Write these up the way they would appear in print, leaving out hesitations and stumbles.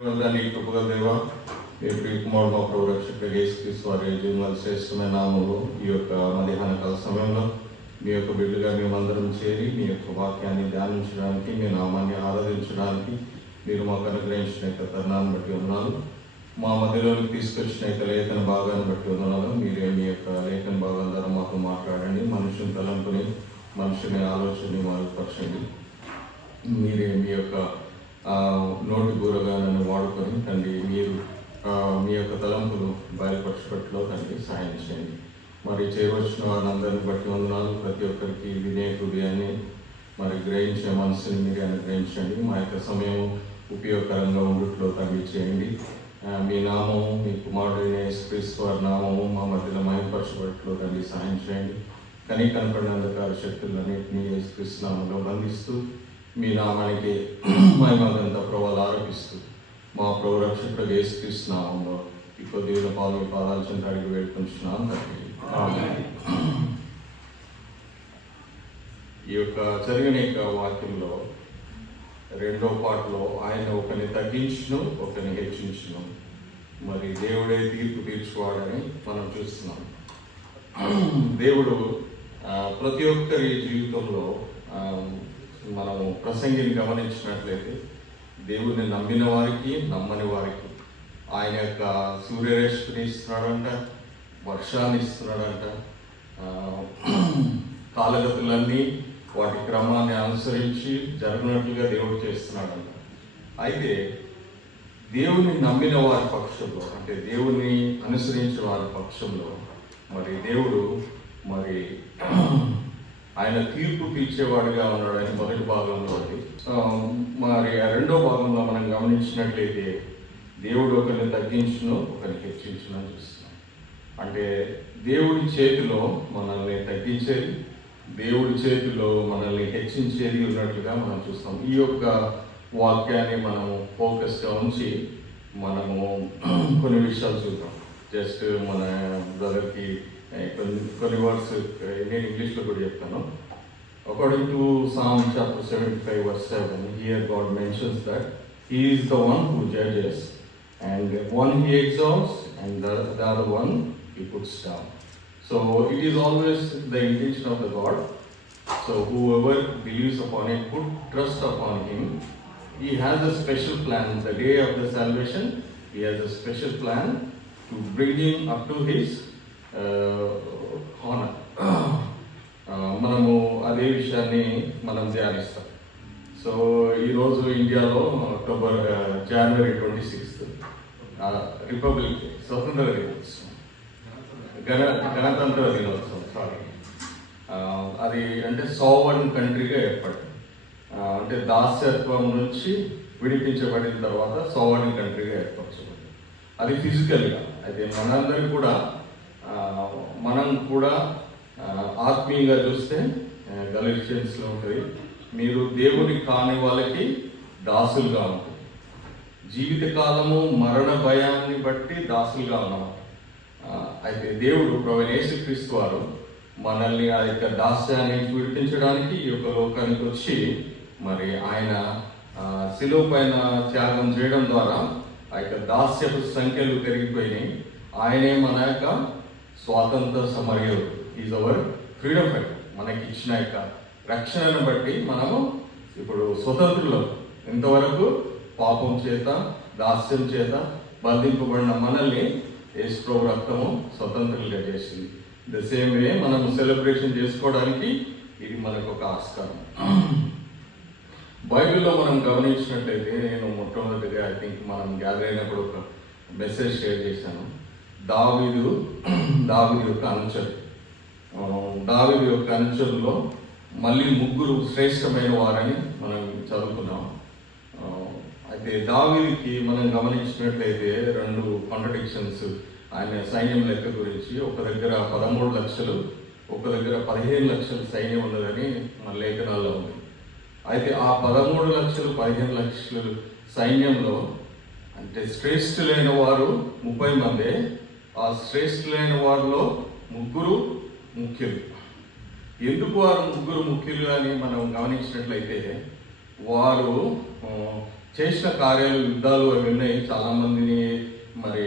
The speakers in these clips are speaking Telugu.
కృపగల దేవ, మీ ప్రియ కుమారుడు మా ప్రభు రక్షకుడు యేసుక్రీస్తు వారి జీవనాల శ్రేష్టమైన నామములో ఈ యొక్క మధ్యాహ్న కాల సమయంలో మీ యొక్క బిడ్డగా మేమందరం చేరి మీ యొక్క వాక్యాన్ని ధ్యానించడానికి, మీ నామాన్ని ఆరాధించడానికి మీరు మాకు అనుగ్రహించిన యొక్క తరుణాన్ని బట్టి ఉన్నాను. మా మధ్యలోకి తీసుకొచ్చిన యొక్క లేఖన భాగాన్ని బట్టి ఉన్నాను. మీరే మీ యొక్క లేఖన భాగం ద్వారా మాతో మాట్లాడండి. మనుషుని తలంపుని, మనుషుని ఆలోచనని మార్పరచండి. మీరే మీ యొక్క నోటి బూరగా నన్ను వాడుకొని తండ్రి మీరు మీ యొక్క తలంపులు బయలుపరచబట్లో తండ్రి సాయం చేయండి. మరి చేయవచ్చిన వారందరిని బట్టి వందనాలు. ప్రతి ఒక్కరికి వినే హృదయాన్ని మరి గ్రహించే మనసుని మీరు అనుగ్రహించండి. మా యొక్క సమయం ఉపయోగకరంగా ఉండుట్లో తండ్రి చేయండి. మీ నామము, మీ కుమారుడైన యేసుక్రీస్తు వారి నామము మా మధ్యలో మహిమపరచబట్లో తండ్రి సాయం చేయండి. కనపడిన అంధకార శక్తులన్నింటినీ యేసుక్రీస్తు నామంలో బంధిస్తూ మీ నామానికి మహిమగంతా ప్రభావాలు ఆరోపిస్తూ మా ప్రభు రక్షకుడు యేసుక్రీస్తు నామంలో ఈ కొద్దిగా పాదాల చెంత అడిగి వేడుకుంటున్నాను తండ్రి. ఈ యొక్క జరిగిన యొక్క వాక్యంలో రెండో పాటలో ఆయన ఒకరిని తగ్గించును, ఒకరిని హెచ్చించును. మరి దేవుడే తీర్పు తీర్చుకోవాలని మనం చూస్తున్నాం. దేవుడు ప్రతి ఒక్కరి జీవితంలో మనము ప్రసంగిని గమనించినట్లయితే దేవుడిని నమ్మిన వారికి, నమ్మని వారికి ఆయన యొక్క సూర్యరశ్మిని ఇస్తున్నాడంట, వర్షాన్ని ఇస్తున్నాడంట, కాలగతులన్నీ వాటి క్రమాన్ని అనుసరించి జరిగినట్లుగా దేవుడు చేస్తున్నాడంట. అయితే దేవుని నమ్మిన వారి పక్షంలో, అంటే దేవుని అనుసరించిన వారి పక్షంలో మరి దేవుడు మరి ఆయన తీర్పు తీర్చేవాడిగా ఉన్నాడు. ఆయన మొదటి భాగంలో అది. మరి ఆ రెండో భాగంలో మనం గమనించినట్లయితే దేవుడు ఒకరిని తగ్గించును, ఒకరిని హెచ్చించును అని చూస్తున్నాం. అంటే దేవుడి చేతిలో మనల్ని తగ్గించేది, దేవుడి చేతిలో మనల్ని హెచ్చించేది ఉన్నట్లుగా మనం చూస్తాం. ఈ యొక్క వాక్యాన్ని మనము ఫోకస్గా ఉంచి మనము కొన్ని విషయాలు చూద్దాం. జస్ట్ మన బ్రదర్కి కొన్ని వర్డ్స్ నేను ఇంగ్లీష్లో కూడా చెప్తాను. According to Psalm chapter 75 verse 7, here God mentions that He is the one who judges, and one He exalts and the other one He puts down. So it is always the intention of the God. So whoever believes upon Him, put trust upon Him, He has a special plan. The day of the salvation, He has a special plan to bring him up to His honor. మనము అదే విషయాన్ని మనం ధ్యానిస్తాం. సో ఈరోజు ఇండియాలో జనవరి 26 రిపబ్లిక్ స్వతంత్ర దినోత్సవం, గణతంత్ర దినోత్సవం. సారీ, అది అంటే సావర్న్ కంట్రీగా ఏర్పడింది. అంటే దాస్యత్వం నుంచి విడిపించబడిన తర్వాత సావర్న్ కంట్రీగా ఏర్పరచబడింది. అది ఫిజికల్గా. అయితే మనందరికీ కూడా మనం కూడా ఆత్మీయంగా చూస్తే గలెషియన్స్లో ఉంటుంది, మీరు దేవుని కాని వాళ్ళకి దాసులుగా ఉంటుంది. జీవితకాలము మరణ భయాన్ని బట్టి దాసులుగా ఉన్నమాట. అయితే దేవుడు ప్రభువైన యేసుక్రీస్తు వారు మనల్ని ఆ యొక్క దాస్యాన్ని విడిపించడానికి ఈ యొక్క లోకానికి వచ్చి మరి ఆయన శిలువ పైన త్యాగం చేయడం ద్వారా ఆ యొక్క దాస్యపు సంఖ్యలు పెరిగిపోయినాయి. ఆయనే మన యొక్క స్వాతంత్ర సమరయోధుడు. Is our freedom fighter. మనకి ఇచ్చిన యొక్క రక్షణను బట్టి మనము ఇప్పుడు స్వతంత్రులు. ఇంతవరకు పాపం చేత, దాస్యం చేత బంధింపబడిన మనల్ని యేసు ప్రభు రక్తము స్వతంత్రులుగా చేసింది. ద సేమ్ వే మనం సెలబ్రేషన్ చేసుకోవడానికి ఇది మనకు ఒక ఆస్కారం. బైబిల్లో మనం గమనించినట్లయితే, నేను మొట్టమొదటిగా ఐ థింక్ మనం గ్యాదర్ అయినప్పుడు ఒక మెసేజ్ షేర్ చేశాను. దావీదు యొక్క అనుచరు. దావీదు యొక్క అనుచరులో మళ్ళీ ముగ్గురు శ్రేష్టమైన వారని మనం చదువుకున్నాం. అయితే దావీదుకి మనం గమనించినట్లయితే రెండు కాంట్రడిక్షన్స్ ఆయన సైన్యం లెక్క గురించి. ఒక దగ్గర 13 లక్షలు, ఒక దగ్గర 15 లక్షల సైన్యం ఉన్నదని మన లేఖనాల్లో ఉంది. అయితే ఆ 13 లక్షలు 15 లక్షలు సైన్యంలో అంటే శ్రేష్ఠులైన వారు 30 మందే. ఆ శ్రేష్ఠులైన వారిలో ముగ్గురు ముఖ్యులు. ఎందుకు వారు ముగ్గురు ముఖ్యులు అని మనం గమనించినట్లయితే, వారు చేసిన కార్యాలు, యుద్ధాలు అవి ఉన్నాయి. చాలామందిని మరి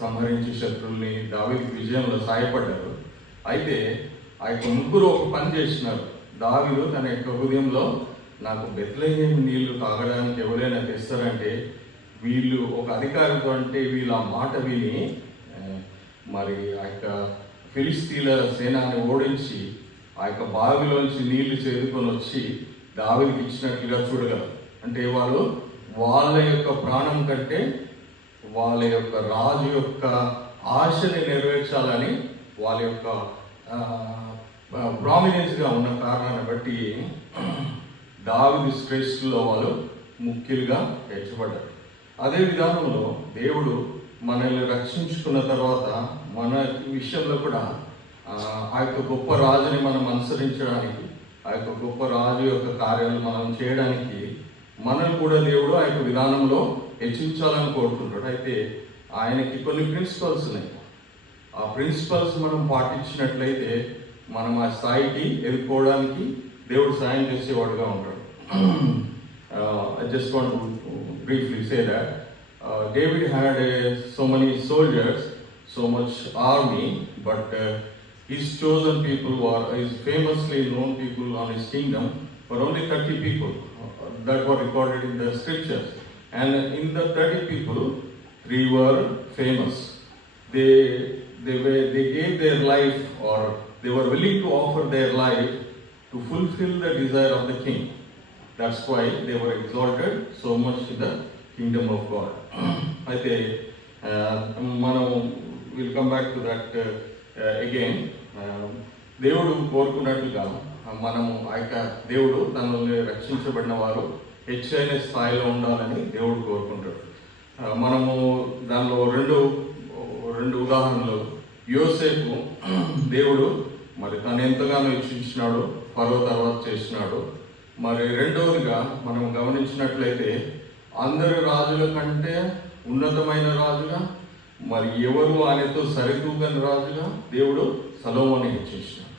సంహరించి శత్రుల్ని దావీదు విజయంలో సాయపడ్డారు. అయితే ఆ యొక్క ముగ్గురు ఒక పని చేసినారు. దావీదు తన యొక్క హృదయంలో, నాకు బెత్లెహేం నీళ్లు తాగడానికి ఎవరైనా తెస్తారంటే వీళ్ళు ఒక అధికారితో, అంటే వీళ్ళ మాట విని మరి ఆ యొక్క ఫిలిస్తీన్ల సేనాన్ని ఓడించి ఆ యొక్క బావిలోంచి నీళ్లు చేదుకొని వచ్చి దావీదుకి ఇచ్చినట్లుగా చూడగలరు. అంటే వాళ్ళు వాళ్ళ యొక్క ప్రాణం కంటే వాళ్ళ యొక్క రాజు యొక్క ఆశని నెరవేర్చాలని వాళ్ళ యొక్క ప్రామినెన్స్గా ఉన్న కారణాన్ని బట్టి దావీదు శ్రేష్ఠుల్లో వాళ్ళు ముఖ్యులుగా హెచ్చబడ్డారు. అదే విధానంలో దేవుడు మనల్ని రక్షించుకున్న తర్వాత మన విషయంలో కూడా ఆ యొక్క గొప్ప రాజుని మనం అనుసరించడానికి, ఆ యొక్క గొప్ప రాజు యొక్క కార్యాలు మనం చేయడానికి మనల్ని కూడా దేవుడు ఆ యొక్క విధానంలో హెచ్చించాలని కోరుకుంటాడు. అయితే ఆయనకి కొన్ని ప్రిన్సిపల్స్ ఉన్నాయి. ఆ ప్రిన్సిపల్స్ మనం పాటించినట్లయితే మనం ఆ స్థాయికి ఎదుర్కోవడానికి దేవుడు సాయం చేసేవాడుగా ఉంటాడు. I just want to briefly say that David had so many soldiers, so much army, but his chosen people his famously known people on his kingdom were only 30 people that were recorded in the scriptures. And in the 30 people, 3 were famous. They gave their life, or they were willing to offer their life to fulfill the desire of the king. That's why they were exalted so much in the kingdom of God. అయితే మనం will come back to that again. దేవుడు కోరుకున్నట్లుగా మనము ఆ యొక్క దేవుడు తనని రక్షించబడిన వారు హెచ్చైన స్థాయిలో ఉండాలని దేవుడు కోరుకుంటాడు. మనము దానిలో రెండు ఉదాహరణలు. యోసేపు దేవుడు మరి తను ఎంతగానో ఇచ్చించినాడు, ఫరో తర్వాత చేసినాడు. మరి రెండవదిగా మనం గమనించినట్లయితే అందరి రాజుల కంటే ఉన్నతమైన రాజుగా, మరి ఎవరు ఆయనతో సరితూగని రాజుగా దేవుడు సొలొమోనుని హెచ్చించినాడు.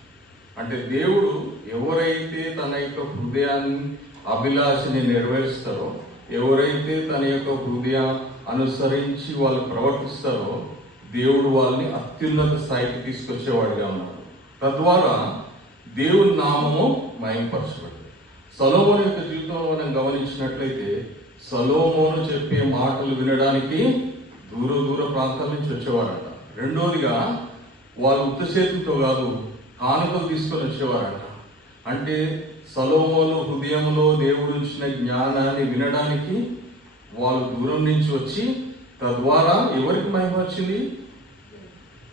అంటే దేవుడు ఎవరైతే తన యొక్క హృదయాన్ని అభిలాషని నెరవేరుస్తారో, ఎవరైతే తన యొక్క హృదయ అనుసరించి వాళ్ళు ప్రవర్తిస్తారో దేవుడు వాళ్ళని అత్యున్నత స్థాయికి తీసుకొచ్చేవాడిగా ఉన్నారు. తద్వారా దేవుని నామము మహిమపరచబడింది. సొలొమోను యొక్క జీవితంలో మనం గమనించినట్లయితే సొలొమోను చెప్పే మాటలు వినడానికి దూర ప్రాంతాల నుంచి వచ్చేవారట. రెండోదిగా వాళ్ళు ఉత్త చేతితో కాదు, కానుకలు తీసుకొని వచ్చేవారట. అంటే సొలొమోను హృదయంలో దేవుడు ఇచ్చిన జ్ఞానాన్ని వినడానికి వాళ్ళు దూరం నుంచి వచ్చి, తద్వారా ఎవరికి మహిమ వచ్చింది?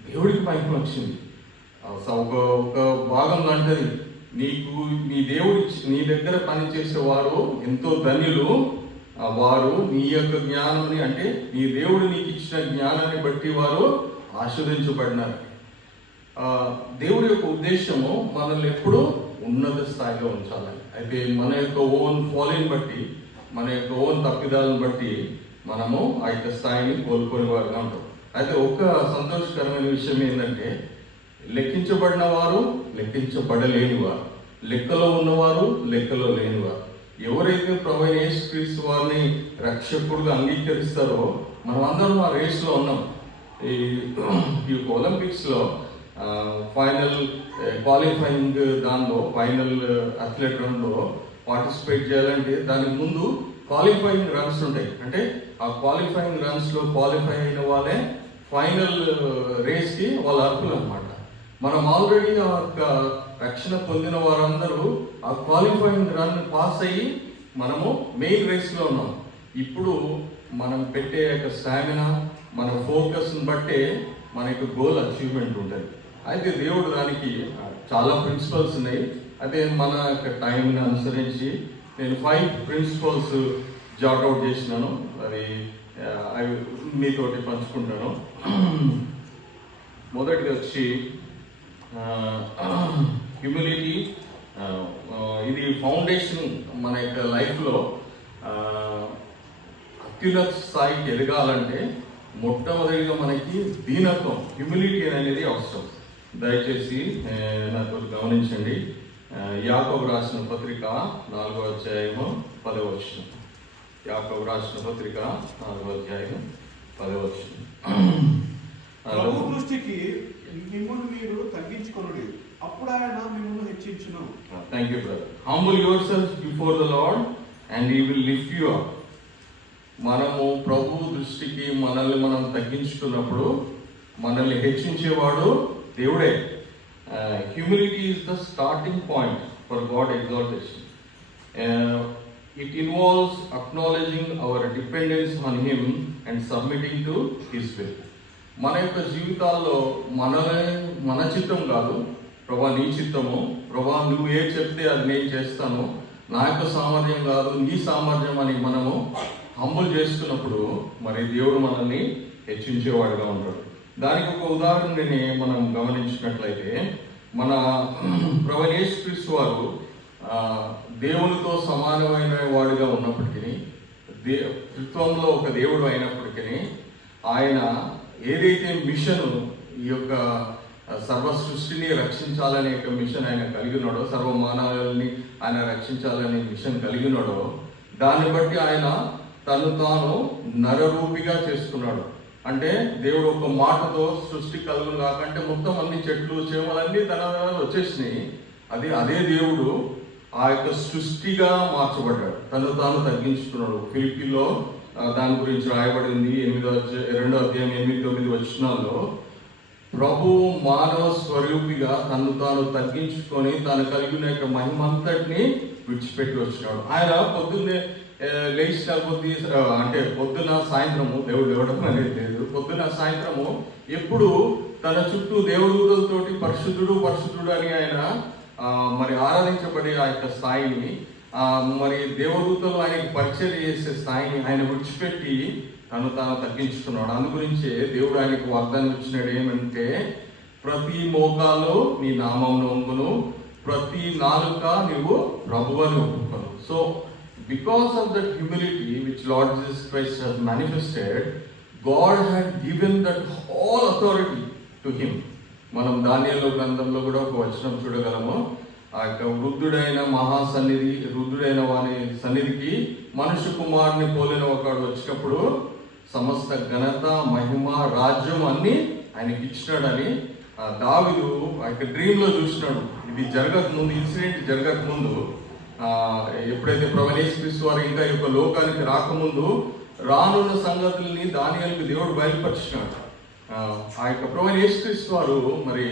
దేవుడికి మహిమ వచ్చింది. ఒక భాగంలో అంటది, నీ దేవుడి నీ దగ్గర పనిచేసేవారు ఎంతో ధన్యులు, వారు నీ యొక్క జ్ఞానాన్ని, అంటే నీ దేవుడు నీకు ఇచ్చిన జ్ఞానాన్ని బట్టి వారు ఆశీర్వదించబడినారు. దేవుడి యొక్క ఉద్దేశము మనల్ని ఎప్పుడూ ఉన్నత స్థాయిలో ఉంచాలని. అయితే మన యొక్క ఓన్ ఫాలోయింగ్ బట్టి, మన యొక్క ఓన్ తప్పిదాలను బట్టి మనము ఆ యొక్క స్థాయిని కోల్పోయే వారుగా ఉంటాం. అయితే ఒక సంతోషకరమైన విషయం ఏంటంటే, లెక్కించబడిన వారు, లెక్కించబడలేని వారు, లెక్కలో ఉన్నవారు, లెక్కలో లేనివారు. ఎవరైతే ప్రభువైన యేసుక్రీస్తు వారిని రక్షకుడుగా అంగీకరిస్తారో మనం అందరం ఆ రేస్లో ఉన్నాం. ఈ ఒలింపిక్స్లో ఫైనల్ క్వాలిఫైయింగ్ దానిలో ఫైనల్ అథ్లెట్ రన్లో పార్టిసిపేట్ చేయాలంటే దానికి ముందు క్వాలిఫైయింగ్ రన్స్ ఉంటాయి. అంటే ఆ క్వాలిఫైయింగ్ రన్స్లో క్వాలిఫై అయిన వాళ్ళే ఫైనల్ రేస్కి వాళ్ళ అర్హులు అనమాట. మనం ఆల్రెడీ ఆ యొక్క రక్షణ పొందిన వారందరూ ఆ క్వాలిఫైయింగ్ రన్ పాస్ అయ్యి మనము మెయిన్ రేస్లో ఉన్నాం. ఇప్పుడు మనం పెట్టే యొక్క స్టామినా, మన ఫోకస్ని బట్టే మన యొక్క గోల్ అచీవ్మెంట్ ఉంటుంది. అయితే దేవుడు దానికి చాలా ప్రిన్సిపల్స్ ఉన్నాయి. అదే మన యొక్క టైంని అనుసరించి నేను 5 ప్రిన్సిపల్స్ జాట్ అవుట్ చేసినాను. అవి మీతోటి పంచుకుంటాను. మొదటిది వచ్చి హ్యూమిలిటీ. ఇది ఫౌండేషన్. మన యొక్క లైఫ్లో అత్యున్నత స్థాయికి ఎదగాలంటే మొట్టమొదటిగా మనకి దీనత్వం, హ్యూమిలిటీ అనేది అవసరం. దయచేసి నాతో గమనించండి. యాకోబు రాసిన పత్రిక 4వ అధ్యాయము 10వ వచనం. యాకోబు రాసిన పత్రిక 4వ అధ్యాయం 10వ వచనం. ప్రభు దృష్టికి మిమ్మల్ని మీరు తగ్గించుకొనుడి, అప్పుడు ఆయన మిమ్మల్ని హెచ్చించును. Thank you brother. Humble yourself before the Lord and he will lift you up. మనము ప్రభు దృష్టికి మనల్ని మనం తగ్గించుకున్నప్పుడు మనల్ని హెచ్చించేవాడు దేవుడే. Humility is the starting point for God exaltation. It involves acknowledging our dependence on him and submitting to his will. మన యొక్క జీవితాల్లో మన చిత్తం కాదు, ప్రభా నీ చిత్తము, ప్రభా నువ్వు ఏ చెప్తే అది నేను చేస్తాను, నా యొక్క సామర్థ్యం కాదు నీ సామర్థ్యం అని మనము హంబుల్ చేసుకున్నప్పుడు మరి దేవుడు మనల్ని హెచ్చించేవాడుగా ఉంటాడు. దానికి ఒక ఉదాహరణని మనం గమనించినట్లయితే, మన ప్రభువైన యేసుక్రీస్తు వారు దేవునితో సమానమైన వాడిగా ఉన్నప్పటికీ, త్రిత్వంలో ఒక దేవుడు అయినప్పటికీ, ఆయన ఏదైతే మిషన్ ఈ యొక్క సర్వ సృష్టిని రక్షించాలనే యొక్క మిషన్ ఆయన కలిగి ఉన్నాడో, సర్వ మానవాళిని ఆయన రక్షించాలనే మిషన్ కలిగి ఉన్నాడో, దాన్ని బట్టి ఆయన తను తాను నరరూపిగా చేసుకున్నాడు. అంటే దేవుడు ఒక మాటతో సృష్టి కలుగును కాకంటే మొత్తం అన్ని చెట్లు చేమలన్నీ తన వచ్చేసినాయి. అదే దేవుడు ఆ యొక్క సృష్టిగా మార్చబడ్డాడు, తను తాను తగ్గించుకున్నాడు. ఫిలిప్పీలో దాని గురించి రాయబడింది 2వ అధ్యాయం 8-9 వచనాల్లో, ప్రభు మానవ స్వరూపిగా తను తాను తగ్గించుకొని తను కలిగిన యొక్క మహిమంతటిని విడిచిపెట్టి వచ్చినాడు. ఆయన పొద్దున్నే లేచిన కొద్ది అంటే పొద్దున సాయంత్రము, దేవుడు ఇవ్వడం అనేది లేదు, పొద్దున సాయంత్రము ఎప్పుడు తన చుట్టూ దేవదూతలతోటి పరిశుద్ధుడు పరిశుద్ధుడు అని ఆయన మరి ఆరాధించబడే ఆ యొక్క స్థాయిని, మరి దేవదూతలు ఆయనకి పరిచయం చేసే స్థాయిని ఆయన విడిచిపెట్టి తను తాను తగ్గించుకున్నాడు. అందు గురించే దేవుడు ఆయనకు వాగ్దానం ఇచ్చినాడు ఏమంటే, ప్రతి మోకాలు నీ నామం నొంగును, ప్రతి నాలుక నీవు ప్రభువుని ఒప్పుకొను. So because of that humility which Lord Jesus Christ has manifested, God had given that all authority to him. మనం దానియేలు గ్రంథంలో కూడా ఒక వచనం చూడగలము. ఆ యొక్క వృద్ధుడైన వృద్ధుడైన వాని సన్నిధికి మనుష్య కుమారుని పోలిన ఒకడు వచ్చినప్పుడు సమస్త ఘనత మహిమ రాజ్యం అన్ని ఆయనకి ఇచ్చినాడని దావీదు ఆ యొక్క డ్రీమ్ లో చూసినాడు. ఇది ఇన్సిడెంట్ జరగక ముందు, ఎప్పుడైతే ప్రభువైన యేసుక్రీస్తు వారు ఇంకా ఈ యొక్క లోకానికి రాకముందు రానున్న సంగతుల్ని దానియేలుకు దేవుడు బయలుపరిచినాడు. ఆ యొక్క ప్రభువైన యేసుక్రీస్తు వారు మరి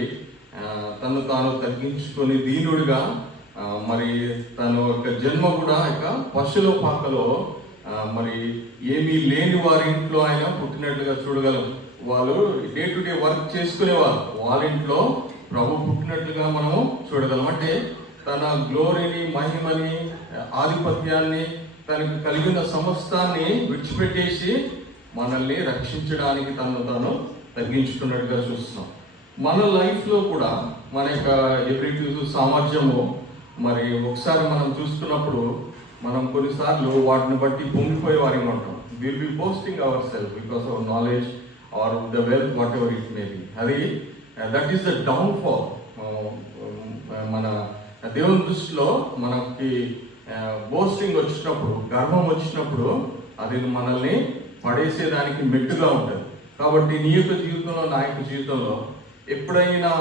తను తాను తగ్గించుకొని దీనుడిగా, మరి తన యొక్క జన్మ కూడా యొక్క పశుల పాకలో మరి ఏమీ లేని వారి ఇంట్లో ఆయన పుట్టినట్లుగా చూడగలం. వాళ్ళు డే టు డే వర్క్ చేసుకునేవారు, వాళ్ళ ఇంట్లో ప్రభు పుట్టినట్లుగా మనము చూడగలం. అంటే తన గ్లోరీని, మహిమని, ఆధిపత్యాన్ని, తనకు కలిగిన సమస్తాన్ని విడిచిపెట్టేసి మనల్ని రక్షించడానికి తను తాను తగ్గించుకున్నట్టుగా చూస్తున్నాం. మన లైఫ్లో కూడా మన యొక్క ఎబిలిటీ సామర్థ్యము మరి ఒకసారి మనం చూస్తున్నప్పుడు మనం కొన్నిసార్లు వాటిని బట్టి పొంగిపోయే వారిగా ఉంటాం. Will be posting our self because of knowledge or the wealth whatever it may be. That is the downfall. మన దేవుని దృష్టిలో మనకి బోస్టింగ్ వచ్చినప్పుడు, గర్వం వచ్చినప్పుడు అది మనల్ని పడేసేదానికి మెట్టుగా ఉంటుంది. కాబట్టి నీ యొక్క జీవితంలో, నా యొక్క జీవితంలో ఎప్పుడైనా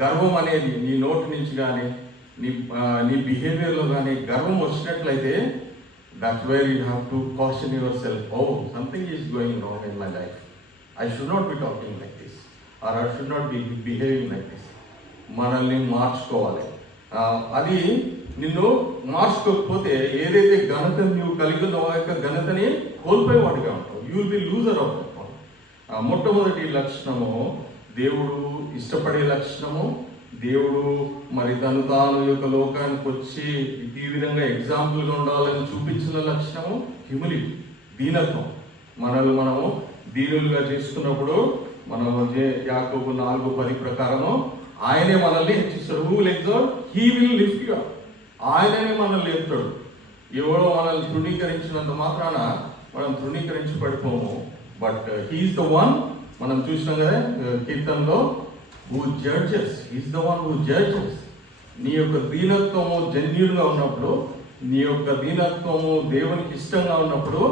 గర్వం అనేది నీ నోటి నుంచి కానీ నీ బిహేవియర్లో కానీ గర్వం వచ్చినట్లయితే, that's where you have to caution yourself. Oh something is going wrong in my life. I should not be talking like this or I should not be behaving like this. మనల్ని మార్చుకోవాలి. అది నిన్ను మార్చుకోకపోతే ఏదైతే ఘనత నువ్వు కలిగి ఉన్నావో ఆ యొక్క ఘనతని కోల్పోయేవాడిగా ఉంటావు. You will be loser of that one. మొట్టమొదటి లక్షణము దేవుడు ఇష్టపడే లక్షణము. దేవుడు మరి తను తాను యొక్క లోకానికి వచ్చి ఈ విధంగా ఎగ్జాంపుల్గా ఉండాలని చూపించిన లక్షణము హ్యూమిలిటీ, దీనత్వం. మనము దీనులుగా చేసుకున్నప్పుడు మనం యాకోబు 4:10 ప్రకారము ఆయనే మనల్ని హెచ్చిస్తాడు. Who will exalt? He will lift you up. ఆయననే మనల్ని ఎత్తాడు. ఎవరో మనల్ని తృణీకరించినంత మాత్రాన మనం తృణీకరించబడిపోము. But he is the one. మనం చూసినాం కదా కీర్తనలో, who judges. He is the one who judges. నీ యొక్క దీనత్వము జెన్యూన్గా ఉన్నప్పుడు నీ యొక్క దీనత్వము దేవునికి ఇష్టంగా ఉన్నప్పుడు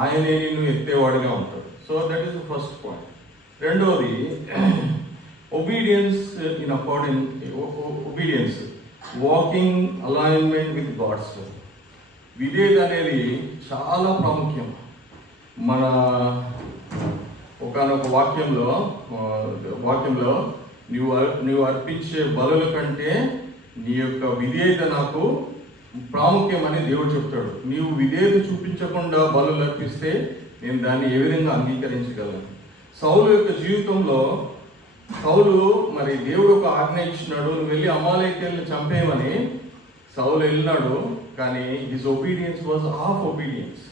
ఆయనే నిన్ను ఎత్తేవాడిగా ఉంటాడు. So that is the first point. రెండవది obedience in according obedience, walking alignment with God's. విధేయత అనేది చాలా ప్రాముఖ్యం. మన ఒకనొక వాక్యంలో నీవు అర్పించే బలుల కంటే నీ యొక్క విధేయత నాకు ప్రాముఖ్యమని దేవుడు చెప్తాడు. నీవు విధేయత చూపించకుండా బలులు అర్పిస్తే నేను దాన్ని ఏ విధంగా అంగీకరించగలను? సౌలు యొక్క జీవితంలో సౌలు మరి దేవుడు ఒక ఆజ్ఞ ఇచ్చినాడు, నువ్వు వెళ్ళి అమాలేకీయులను చంపేయమని. సౌలు వెళ్ళినాడు, కానీ his obedience was half obedience.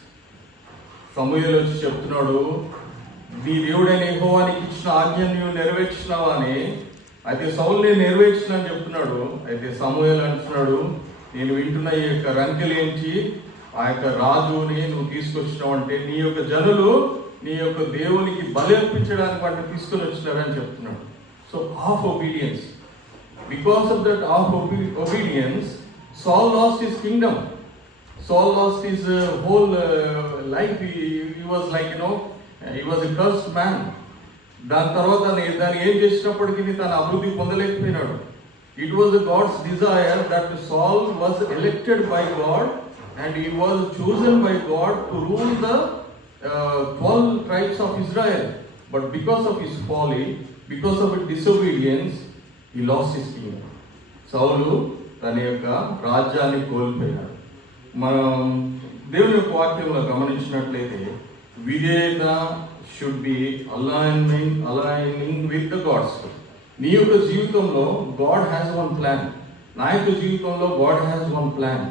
సమూయేలు వచ్చి చెప్తున్నాడు, నీ దేవుడైన యెహోవానికి ఇచ్చిన ఆజ్ఞను నువ్వు నెరవేర్చినావా అని. అయితే సౌలు నేను నెరవేర్చిన అని చెప్తున్నాడు. అయితే సమూయేలు అంటున్నాడు, నేను వింటున్న ఈ యొక్క రంకెలేంచి ఆ యొక్క రాజుని నువ్వు తీసుకొచ్చినావు అంటే నీ యొక్క జనులు నీ యొక్క దేవునికి బలి అర్పించడానికి వాటిని తీసుకొని వచ్చినారని చెప్తున్నాడు. So half obedience. Because of that half obedience Saul lost his kingdom. Saul lost his whole life. He was like, he was a cursed man. దాని తర్వాత దాన్ని ఏం చేసినప్పటికీ తన అభివృద్ధి పొందలేకపోయినాడు. It was God's desire that Saul was elected by God and he was chosen by God to rule the 12 tribes of Israel. But because of his folly, because of his disobedience, he lost his kingdom. సౌలు తన యొక్క రాజ్యాన్ని కోల్పోయినాడు. మనం దేవుని యొక్క వాక్యంలో గమనించినట్లయితే విధేయత should be aligning with the God's. నీ యొక్క జీవితంలో గాడ్ హ్యాస్ వన్ ప్లాన్. నా యొక్క జీవితంలో God has one plan.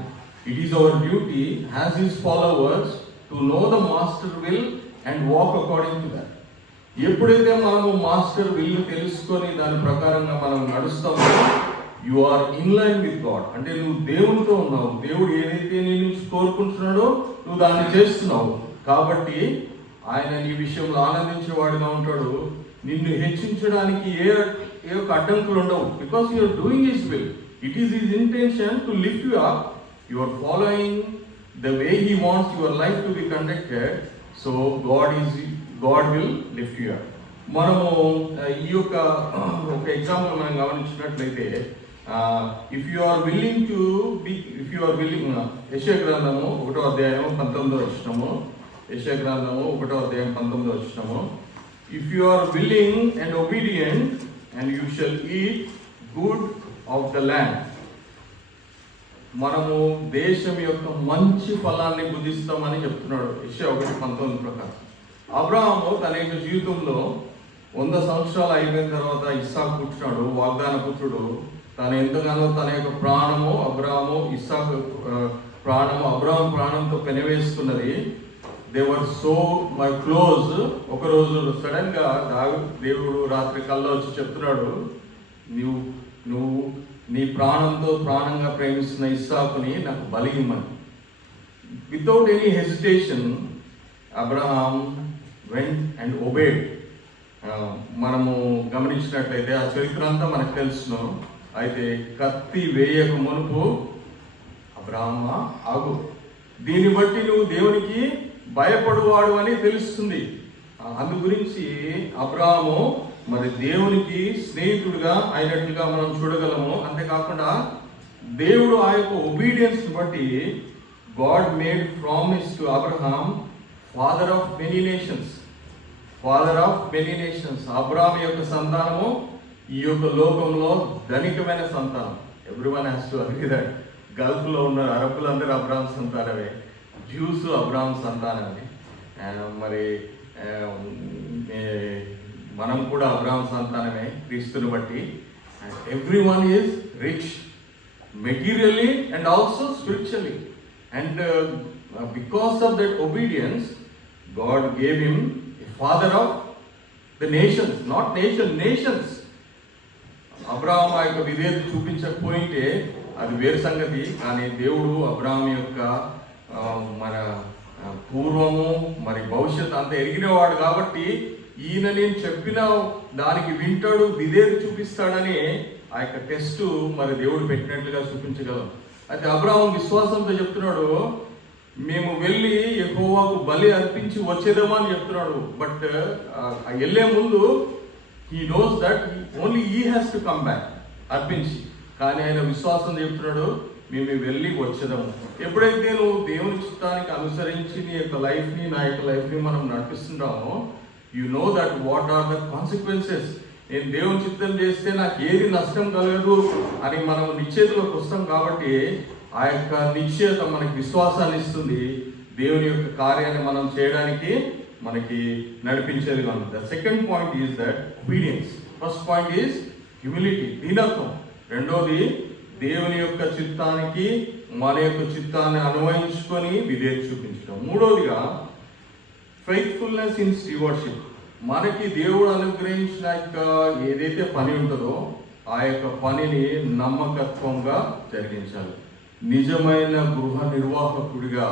It is our duty has his followers to know the master will and walk according to that. ఎప్పుడైతే మనము మాస్టర్ విల్ తెలుసుకొని దాని ప్రకారంగా మనం నడుస్తామో you are in line with God. అంటే నువ్వు దేవునితో ఉన్నావు. దేవుడు ఏదైతే నీ నుంచి కోరుకుంటున్నాడో నువ్వు దాన్ని చేస్తున్నావు. కాబట్టి ఆయన నీ విషయంలో ఆనందించేవాడుగా ఉంటాడు. నిన్ను హెచ్చించడానికి ఏ ఒక్క అడ్డంకులు ఉండవు. Because you are doing his will. It is his intention to lift you up. You are following the way he wants your life to be conducted. So God will lift you up. మనము ఈ యొక్క ఒక ఎగ్జాంపుల్ మనం గమనించినట్లయితే ఇఫ్ యు ఆర్ విల్లింగ్ యెషయా గ్రంథము 1వ అధ్యాయం 19వ వచనము. యెషయా గ్రంథము 1వ అధ్యాయం 19వ వచనము. If you are willing and obedient and you shall eat good of the land. మనము దేశం యొక్క మంచి ఫలాన్ని భుజిస్తామని చెప్తున్నాడు యెషయా 1:19 ప్రకారం. అబ్రహాము తన యొక్క జీవితంలో 100 సంవత్సరాలు అయిపోయిన తర్వాత ఇస్సాకు పుట్టినాడు, వాగ్దాన పుత్రుడు. తను ఎంతగానో తన యొక్క ప్రాణము అబ్రహాము ప్రాణంతో పెనవేసుకున్నది. They were so my close. ఒకరోజు సడన్ గా దేవుడు రాత్రి కల్లో వచ్చి చెప్తున్నాడు, నువ్వు నీ ప్రాణంగా ప్రేమిస్తున్న ఇస్సాకుని నాకు బలి ఇమ్మని. Without any hesitation Abraham went and obeyed. మనము గమనించినట్లయితే ఆ చరిత్ర అంతా మనకు తెలుసును. అయితే కత్తి వేయక మునుపు అబ్రహామా ఆగు, దీన్ని బట్టి నువ్వు దేవునికి భయపడువాడు అని తెలుస్తుంది. అందు గురించి అబ్రహాము మరి దేవునికి స్నేహితుడిగా అయినట్లుగా మనం చూడగలము. అంతేకాకుండా దేవుడు ఆ యొక్క ఒబీడియన్స్ బట్టి God made promise to Abraham father of many nations. Abraham యొక్క సంతానము ఈ యొక్క లోకంలో ధనికమైన సంతానం. Everyone has to agree that. Gulf లో ఉన్న అరబ్బులందరూ అబ్రహాం సంతానమే, జ్యూస్ అబ్రహాం సంతానమే. మరి మనం కూడా అబ్రహాం సంతానమే క్రీస్తుని బట్టి. Everyone is rich materially and also spiritually. And because of that obedience God gave him father of the nations. Not nations. Abraham ఆ యొక్క విధేయత చూపించకపోయింటే అది వేరు సంగతి. కానీ దేవుడు అబ్రహాం యొక్క మన పూర్వము మరి భవిష్యత్తు అంతా ఎరిగినవాడు కాబట్టి ఈయన నేను చెప్పిన దానికి వింటాడు, విధేయత చూపిస్తాడని ఆ యొక్క టెస్ట్ మరి దేవుడు పెట్టినట్లుగా చూపించగలం. అయితే అబ్రాహాము విశ్వాసంతో చెప్తున్నాడు, మేము వెళ్ళి యెహోవాకు బలి అర్పించి వచ్చేదేమో అని చెప్తున్నాడు. బట్ వెళ్ళే ముందు he knows that only he has to come back అర్పించి. కానీ ఆయన విశ్వాసం చెప్తున్నాడు, మేము వెళ్ళి వచ్చేదాము. ఎప్పుడైతే నువ్వు దేవుని చిత్తానికి అనుసరించి నీ యొక్క లైఫ్ని, నా యొక్క లైఫ్ని మనం నడిపిస్తున్నామో, you know that what are the consequences. నేను దేవుని చిత్తం చేస్తే నాకు ఏది నష్టం కలగదు అని మనం నిశ్చయతలోకి వస్తాం. కాబట్టి ఆ యొక్క నిశ్చయత మనకి విశ్వాసాన్ని ఇస్తుంది, దేవుని యొక్క కార్యాన్ని మనం చేయడానికి మనకి నడిపించేది కాదు. The second point is that obedience. First point is humility, దీనత్వం. రెండోది దేవుని యొక్క చిత్తానికి మన యొక్క చిత్తాన్ని అన్వయించుకొని విధేయత చూపించడం. మూడోదిగా ఫెయిత్ఫుల్నెస్ ఇన్ స్టీవర్షిప్. మనకి దేవుడు అనుగ్రహించిన యొక్క ఏదైతే పని ఉంటుందో ఆ యొక్క పనిని నమ్మకత్వంగా జరిగించాలి. నిజమైన గృహ నిర్వాహకుడిగా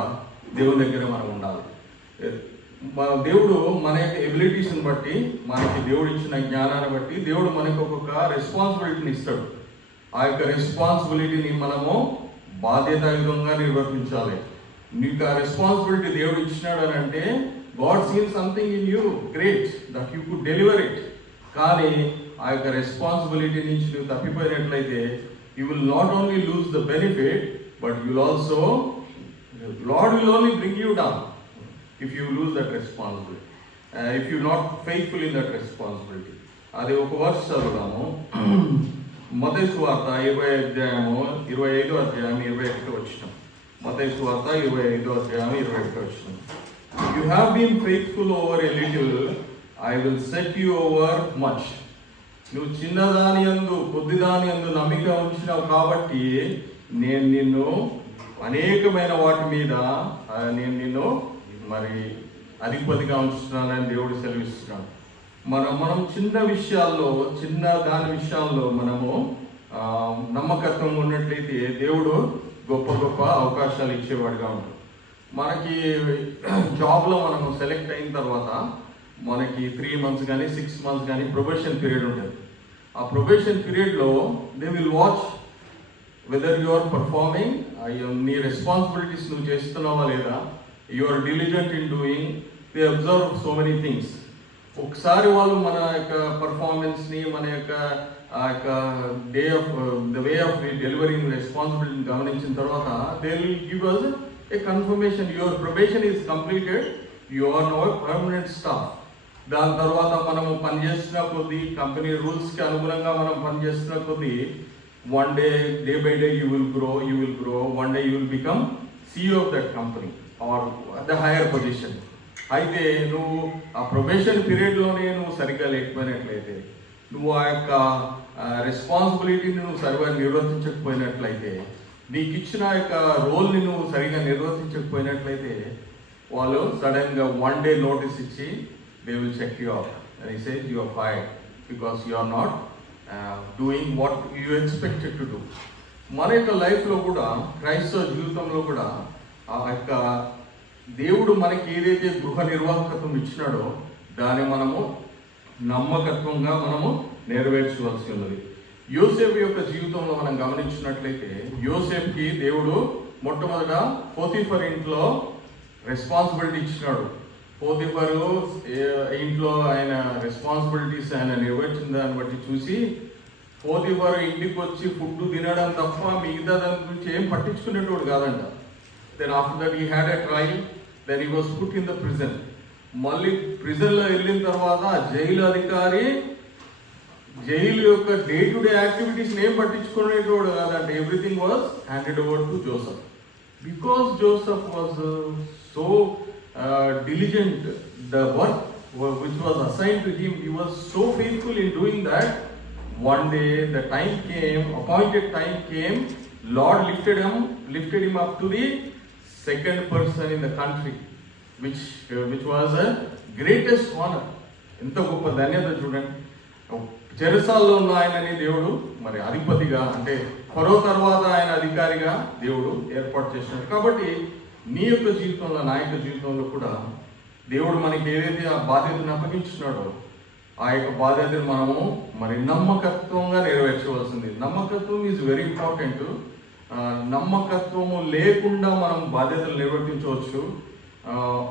దేవుని దగ్గర మనం ఉండాలి. దేవుడు మన యొక్క ఎబిలిటీస్ని బట్టి, మనకి దేవుడు ఇచ్చిన జ్ఞానాన్ని బట్టి దేవుడు మనకు ఒక్కొక్క రెస్పాన్సిబిలిటీని ఇస్తాడు. ఆ యొక్క రెస్పాన్సిబిలిటీని మనము బాధ్యతాయుతంగా నిర్వర్తించాలి. నీకు ఆ రెస్పాన్సిబిలిటీ దేవుడు ఇచ్చినాడు అని అంటే God seen something in you great that you could deliver it. కానీ ఆ యొక్క రెస్పాన్సిబిలిటీ నుంచి నువ్వు తప్పిపోయినట్లయితే you will not only lose the benefit but you will also, lord will only bring you down if you lose that responsibility, if you not faithful in that responsibility. అది ఒక వర్ష చదువుదాము. మత్తయి సువార్త 20వ అధ్యాయము 25వ అధ్యాయం 21వ వచనం. మత్తయి సువార్త 25వ అధ్యాయం 21వ వచనం. You have been faithful over a little, I will set you over much. నువ్వు చిన్నదాని యందు, కొద్దిదాని యందు నమ్మిక ఉంచినావు కాబట్టి నేను నిన్ను అనేకమైన వాటి మీద నేను నిన్ను మరి అధిపతిగా ఉంచుతున్నానని దేవుడు సెలవిస్తున్నాడు. మనం చిన్న విషయాల్లో, చిన్న దాని విషయాల్లో మనము నమ్మకత్వం ఉన్నట్లయితే దేవుడు గొప్ప గొప్ప అవకాశాలు ఇచ్చేవాడుగా ఉంటాడు. మనకి జాబ్లో మనము సెలెక్ట్ అయిన తర్వాత మనకి 3 months కానీ 6 months కానీ ప్రొబేషన్ పీరియడ్ ఉంటుంది. ఆ ప్రొబేషన్ పీరియడ్లో they will watch whether you are performing, నీ రెస్పాన్సిబిలిటీస్ నువ్వు చేస్తున్నావా లేదా, you are diligent in doing. They observe so many things. ఒకసారి వాళ్ళు మన యొక్క పర్ఫార్మెన్స్ని, మన యొక్క ఆ యొక్క ద వే ఆఫ్ డెలివరింగ్ రెస్పాన్సిబిలిటీని గమనించిన తర్వాత they will give us a confirmation, your probation is completed, you are now permanent staff. దాని తర్వాత మనము పనిచేస్తున్న కొద్దీ, కంపెనీ రూల్స్కి అనుగుణంగా మనం పనిచేస్తున్న కొద్దీ one day by day you will grow, one day you will become CEO of that company or the higher position. అయితే నువ్వు ఆ ప్రొబేషన్ పీరియడ్లోనే నువ్వు సరిగ్గా లేకపోయినట్లయితే, నువ్వు ఆ యొక్క రెస్పాన్సిబిలిటీని నువ్వు సరిగ్గా నిర్వర్తించకపోయినట్లయితే, నీకు ఇచ్చిన యొక్క రోల్ని నువ్వు సరిగ్గా నిర్వర్తించకపోయినట్లయితే, వాళ్ళు సడన్గా one day నోటీస్ ఇచ్చి they will check you out and he says you are fired because you are not doing what you expected to do. మన యొక్క లైఫ్లో కూడా, క్రైస్తవ జీవితంలో కూడా ఆ యొక్క దేవుడు మనకి ఏదైతే గృహ నిర్వాహకత్వం ఇచ్చినాడో దాన్ని మనము నమ్మకత్వంగా మనము నెరవేర్చవలసి ఉన్నది. యోసేపు యొక్క జీవితంలో మనం గమనించినట్లయితే, యోసేపుకి దేవుడు మొట్టమొదట పోతీఫర్ ఇంట్లో రెస్పాన్సిబిలిటీ ఇచ్చినాడు. పోతీఫరు ఇంట్లో ఆయన రెస్పాన్సిబిలిటీస్ ఆయన నెరవేర్చిన దాన్ని బట్టి చూసి, పోతీఫరు ఇంటికి వచ్చి ఫుడ్ తినడం తప్ప మిగతా దాని గురించి ఏం పట్టించుకునేటోడు కాదంట. Then after that he had a trial, then he was put in the prison. మళ్ళీ ప్రిజన్లో వెళ్ళిన తర్వాత జైలు అధికారి జైలు యొక్క డే టు డే యాక్టివిటీస్ని ఏం పట్టించుకునేటోడు కాదంటే. Everything was handed over to Joseph. Because Joseph was so diligent, the work which was assigned to him, he was so faithful in doing that. One day the time came, appointed time came, Lord lifted him up to the second person in the country, which was a greatest honor. ఎంత గొప్ప ధన్యత చూడండి. చెరసాల్లో ఉన్న ఆయనని దేవుడు మరి అధిపతిగా, అంటే ఫరో తర్వాత ఆయన అధికారిగా దేవుడు ఏర్పాటు చేసినాడు. కాబట్టి నీ యొక్క జీవితంలో, నా యొక్క జీవితంలో కూడా దేవుడు మనకి ఏదైతే ఆ బాధ్యతను అప్పగించున్నాడో ఆ యొక్క బాధ్యతను మనము మరి నమ్మకత్వంగా నెరవేర్చవలసింది. నమ్మకత్వం ఈజ్ వెరీ ఇంపార్టెంట్. నమ్మకత్వము లేకుండా మనం బాధ్యతలు నిర్వర్తించవచ్చు,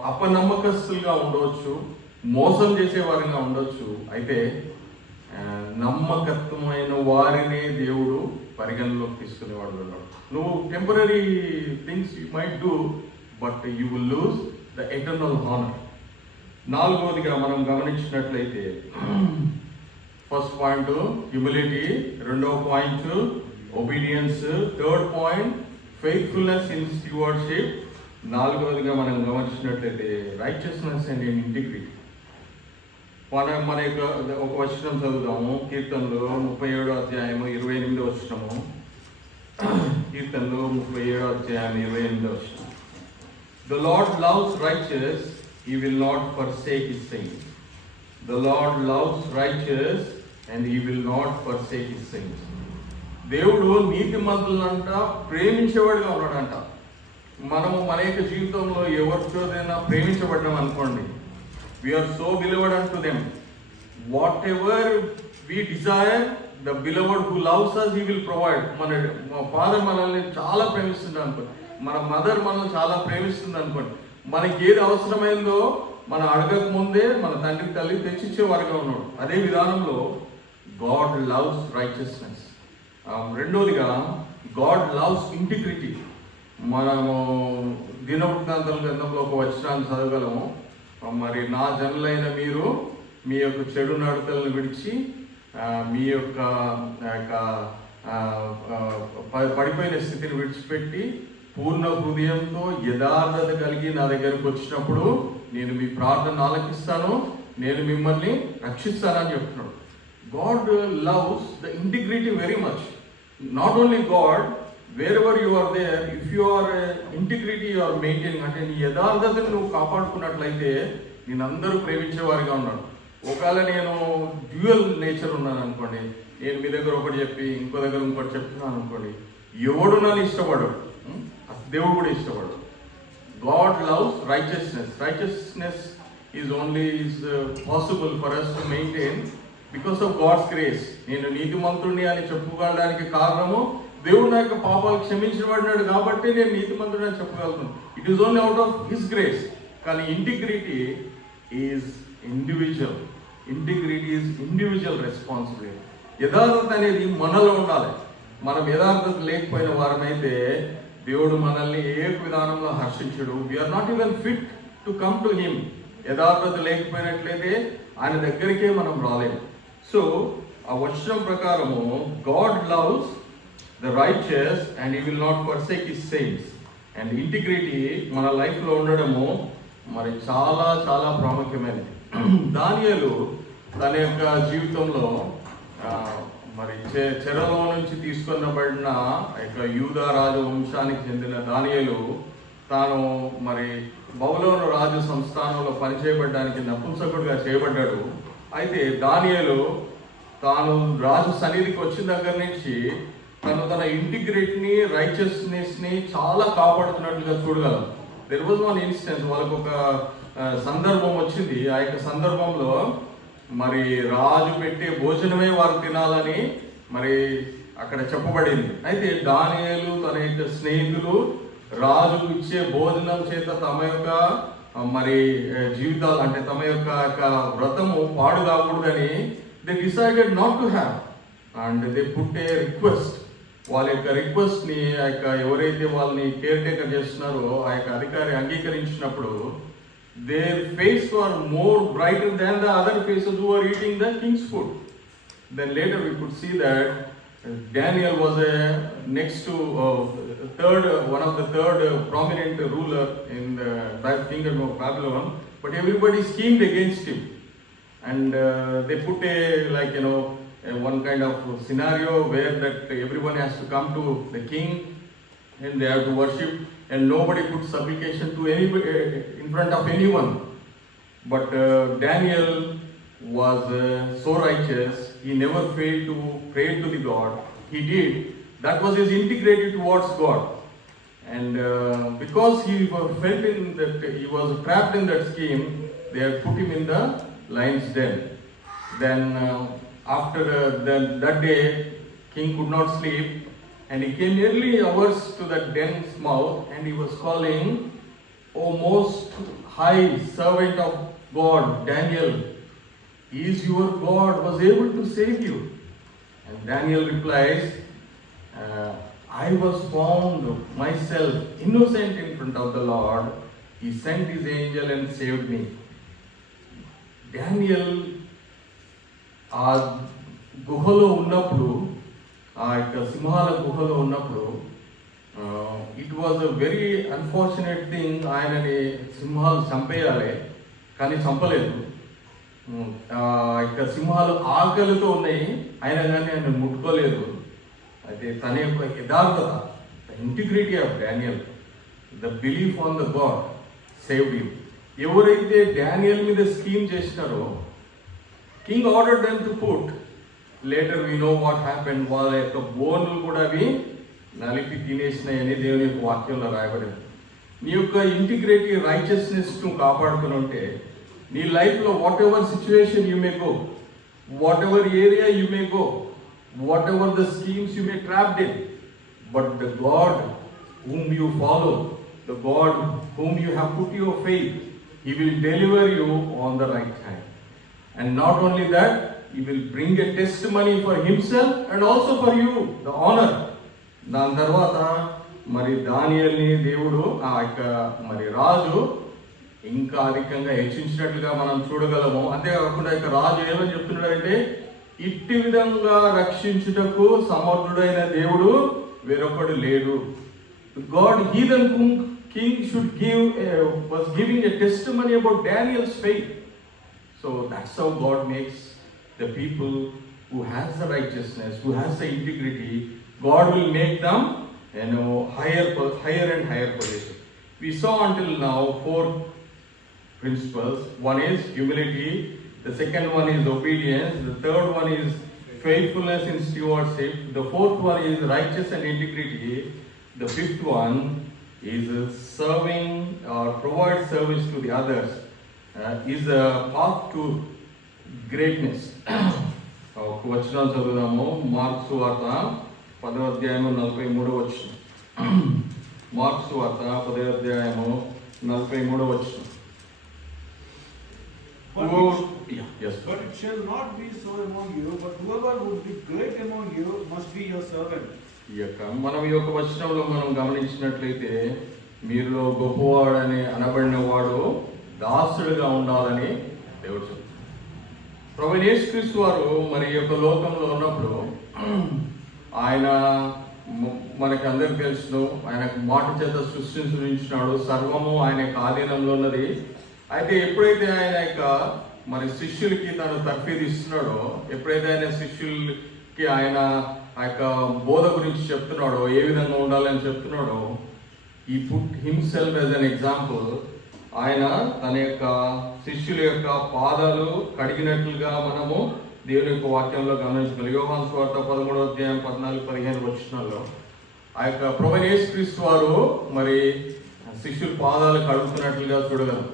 అపనమ్మకస్తులుగా ఉండవచ్చు, మోసం చేసే వారిగా ఉండొచ్చు. అయితే నమ్మకత్వమైన వారినే దేవుడు పరిగణలోకి తీసుకునేవాడు ఉన్నాడు. నువ్వు temporary things you might do, but you will lose the eternal honour. నాలుగవదిగా మనం గమనించినట్లయితే ఫస్ట్ పాయింట్ హ్యూమిలిటీ, రెండవ point obedience, third point faithfulness in stewardship, నాలుగవదిగా మనం గమనించినట్లయితే రైచియస్నెస్ అండ్ ఇంటిగ్రిటీ. మన యొక్క ఒక వచనం చదువుదాము. కీర్తనలు 37వ అధ్యాయము 28వ వచనము. కీర్తనలు 37వ అధ్యాయం 28వ వచనం. The Lord loves righteous, he will not forsake his saints. The Lord loves righteous and he will not forsake his saints. దేవుడు నీతిమంతులంట ప్రేమించేవాడుగా ఉన్నాడంట. మనము మన యొక్క జీవితంలో ఎవరితోనైనా ప్రేమించబడ్డాం అనుకోండి, we are so beloved unto them. Whatever we desire, the beloved who loves us, he will provide. మన ఫాదర్ మనల్ని చాలా ప్రేమిస్తుంది అనుకోండి, మన మదర్ మనల్ని చాలా ప్రేమిస్తుంది అనుకోండి, మనకి ఏది అవసరమైందో మనం అడగక ముందే మన తండ్రి తల్లి తెచ్చిచ్చేవారుగా ఉన్నాడు. అదే విధానంలో గాడ్ లవ్స్ రైచియస్నెస్. రెండోదిగా గాడ్ లవ్స్ ఇంటిగ్రిటీ. మనము దినవృత్తాంతాల గ్రంథంలో ఒక వచనాన్ని చదవగలము. మరి నా జనులైన మీరు మీ యొక్క చెడు నడతలను విడిచి మీ యొక్క పడిపోయిన స్థితిని విడిచిపెట్టి పూర్ణ హృదయంతో యథార్థత కలిగి నా దగ్గరకు వచ్చినప్పుడు నేను మీ ప్రార్థన ఆలకిస్తాను, నేను మిమ్మల్ని రక్షిస్తానని చెప్తున్నాడు. God loves the integrity very much. Not only God, wherever you are there, if you are integrity you are maintaining, అంటే నీ యథార్థతను నువ్వు కాపాడుకున్నట్లయితే నేను అందరూ ప్రేమించేవారిగా ఉన్నాడు. ఒకవేళ నేను డ్యూయల్ నేచర్ ఉన్నాను అనుకోండి, నేను మీ దగ్గర ఒకటి చెప్పి ఇంకో దగ్గర ఇంకోటి చెప్తున్నాను అనుకోండి, ఎవడు నన్ను ఇష్టపడు, దేవుడు కూడా ఇష్టపడు. God loves righteousness. Righteousness is only possible for us to maintain because of God's grace. నేను నీతిమంతుడిని అని చెప్పుకోవడానికి కారణము దేవుడు నా యొక్క పాపాలు క్షమించబడినాడు కాబట్టి నేను నీతిమంతుడు అని చెప్పగలుగుతాను. It is only out of his grace. కానీ integrity is individual. Integrity is individual responsibility. యథార్థత అనేది మనలో ఉండాలి. మనం యథార్థత లేకపోయిన వారమైతే దేవుడు మనల్ని ఏ విధానంలో హర్షించడు. We are not even fit to come to him. యథార్థత లేకపోయినట్లయితే ఆయన దగ్గరికే మనం రాలేము. సో ఆ వచనం ప్రకారము God loves the righteous and he will not forsake his saints. And integrity మన లైఫ్లో ఉండడము మరి చాలా చాలా ప్రాముఖ్యమైనది. దానియేలు తన యొక్క జీవితంలో మరి చెరలో నుంచి తీసుకొనబడిన యొక్క యూదా రాజు వంశానికి చెందిన దానియేలు తాను మరి బబులోను రాజు సంస్థానంలో పనిచేయబడ్డానికి నపుంసకుడిగా చేయబడ్డాడు. అయితే దానియేలు తాను రాజు సన్నిధికి వచ్చిన దగ్గర నుంచి తన ఇంటిగ్రిటీని, రైచియస్నెస్ని చాలా కాపాడుతున్నట్లుగా చూడగలం. దెర్ వాజ్ వన్ ఇన్స్టెన్స్, వాళ్ళకు ఒక సందర్భం వచ్చింది. ఆ యొక్క సందర్భంలో మరి రాజు పెట్టే భోజనమే వారు తినాలని మరి అక్కడ చెప్పబడింది. అయితే దానియేలు తన యొక్క స్నేహితులు రాజుకు ఇచ్చే భోజనం చేత తమ యొక్క మరి జీవితాలు అంటే తమ యొక్క వ్రతము పాడు కాకూడదని they decided not to have and they put a request. వాళ్ళ యొక్క రిక్వెస్ట్ని ఆ యొక్క ఎవరైతే వాళ్ళని కేర్ టేకర్ చేస్తున్నారో ఆ యొక్క అధికారి అంగీకరించినప్పుడు their face were more brighter than the other faces who are eating the king's food. Then later we could see that Daniel was a next to one of the third prominent ruler in the kingdom of Babylon, but everybody schemed against him, and they put one kind of scenario where that everyone has to come to the king and they have to worship, and nobody put supplication to anybody in front of anyone. But Daniel was so righteous, he never failed to pray to the God. He did. That was his integrity towards God. And because he felt in that he was trapped in that scheme, they had put him in the lion's den. Then after that day, king could not sleep, And he came early hours to that den's mouth, and he was calling, O most high servant of God, Daniel, is your God was able to save you? And Daniel replies, I was found myself innocent in front of the Lord. He sent his angel and saved me. Daniel ఆ గుహలో ఉన్నప్పుడు, ఆ యొక్క సింహాల గుహలో ఉన్నప్పుడు, it was a very unfortunate thing. ఆయనని సింహాలు చంపేయాలి, కానీ చంపలేదు. ఆ యొక్క సింహాలు ఆకలితో ఉన్నాయి, అయినా కానీ ఆయన ముట్టుకోలేదు. అయితే తన యొక్క యథార్థత, the integrity of Daniel, the belief on the God saved him. ఎవరైతే డానియల్ మీద స్కీమ్ చేసినారో, king order them to put, later we know what happen, వాళ్ళ యొక్క బోన్లు కూడా అవి నలిపి తినేసినాయని దేవుని యొక్క వాక్యంలో రాయబడింది. నీ యొక్క ఇంటిగ్రిటీ, రైచియస్నెస్ ను కాపాడుకుని ఉంటే, నీ లైఫ్లో what ever situation you may go, what ever area you may go, whatever the schemes you may trapped in, but the God whom you follow, the God whom you have put your faith, He will deliver you on the right time. And not only that, He will bring a testimony for Himself and also for you, the honor. దాని తర్వాత మరి దానియేలుని దేవుడు ఆ యొక్క మరి రాజు ఇంకా అధికంగా హెచ్చించినట్లుగా మనం చూడగలము. అంతేకాకుండా ఇక రాజు ఏమని చెప్తున్నాడంటే, ఇట్టి విధంగా రక్షించుటకు సమర్థుడైన దేవుడు వేరొకడు లేడు. God heathen king should give was giving a testimony about Daniel's faith. So that's how God makes the people who has the righteousness, who has the integrity. God will make them, higher and higher position. We saw until now 4 principles. One is humility. The second one is obedience. The third one is faithfulness in stewardship. The fourth one is righteous and integrity. The fifth one is serving or provide service to the others. Is a path to greatness. ఒక వచనం చదువుదాము. మార్కు సువార్త 10వ అధ్యాయము 43వ వచనం. మార్కు సువార్త 10వ అధ్యాయము 43వ వచనం. But it shall not be so among you, but whoever would be great among you must be your servant. మనం ఈ యొక్క వచనంలో మనం గమనించినట్లయితే, మీరులో గొప్పవాడని అనబడిన వాడు దాసుడుగా ఉండాలని దేవుడు చెప్తాడు. ప్రభువైన యేసుక్రీస్తు వారు మరి ఈ యొక్క లోకంలో ఉన్నప్పుడు, ఆయన మనకి అందరికి తెలుసును, ఆయనకు మాట చేత సృష్టించినాడు, సర్వము ఆయన యొక్క ఆధీనంలో ఉన్నది. అయితే ఎప్పుడైతే ఆయన యొక్క మరి శిష్యులకి తను తర్ఫీదు ఇస్తున్నాడో, ఎప్పుడైతే ఆయన శిష్యులకి ఆయన ఆ యొక్క బోధ గురించి చెప్తున్నాడో, ఏ విధంగా ఉండాలని చెప్తున్నాడో, ఈ put himself as an example. ఆయన తన యొక్క శిష్యుల యొక్క పాదాలు కడిగినట్లుగా మనము దేవుని యొక్క వాక్యంలో గమనించగలం. యోహాను సువార్త 13వ అధ్యాయం 14-15 వచనాల్లో ఆ యొక్క ప్రభువైన యేసుక్రీస్తు వారు మరి శిష్యుల పాదాలు కడుగుతున్నట్లుగా చూడగలం.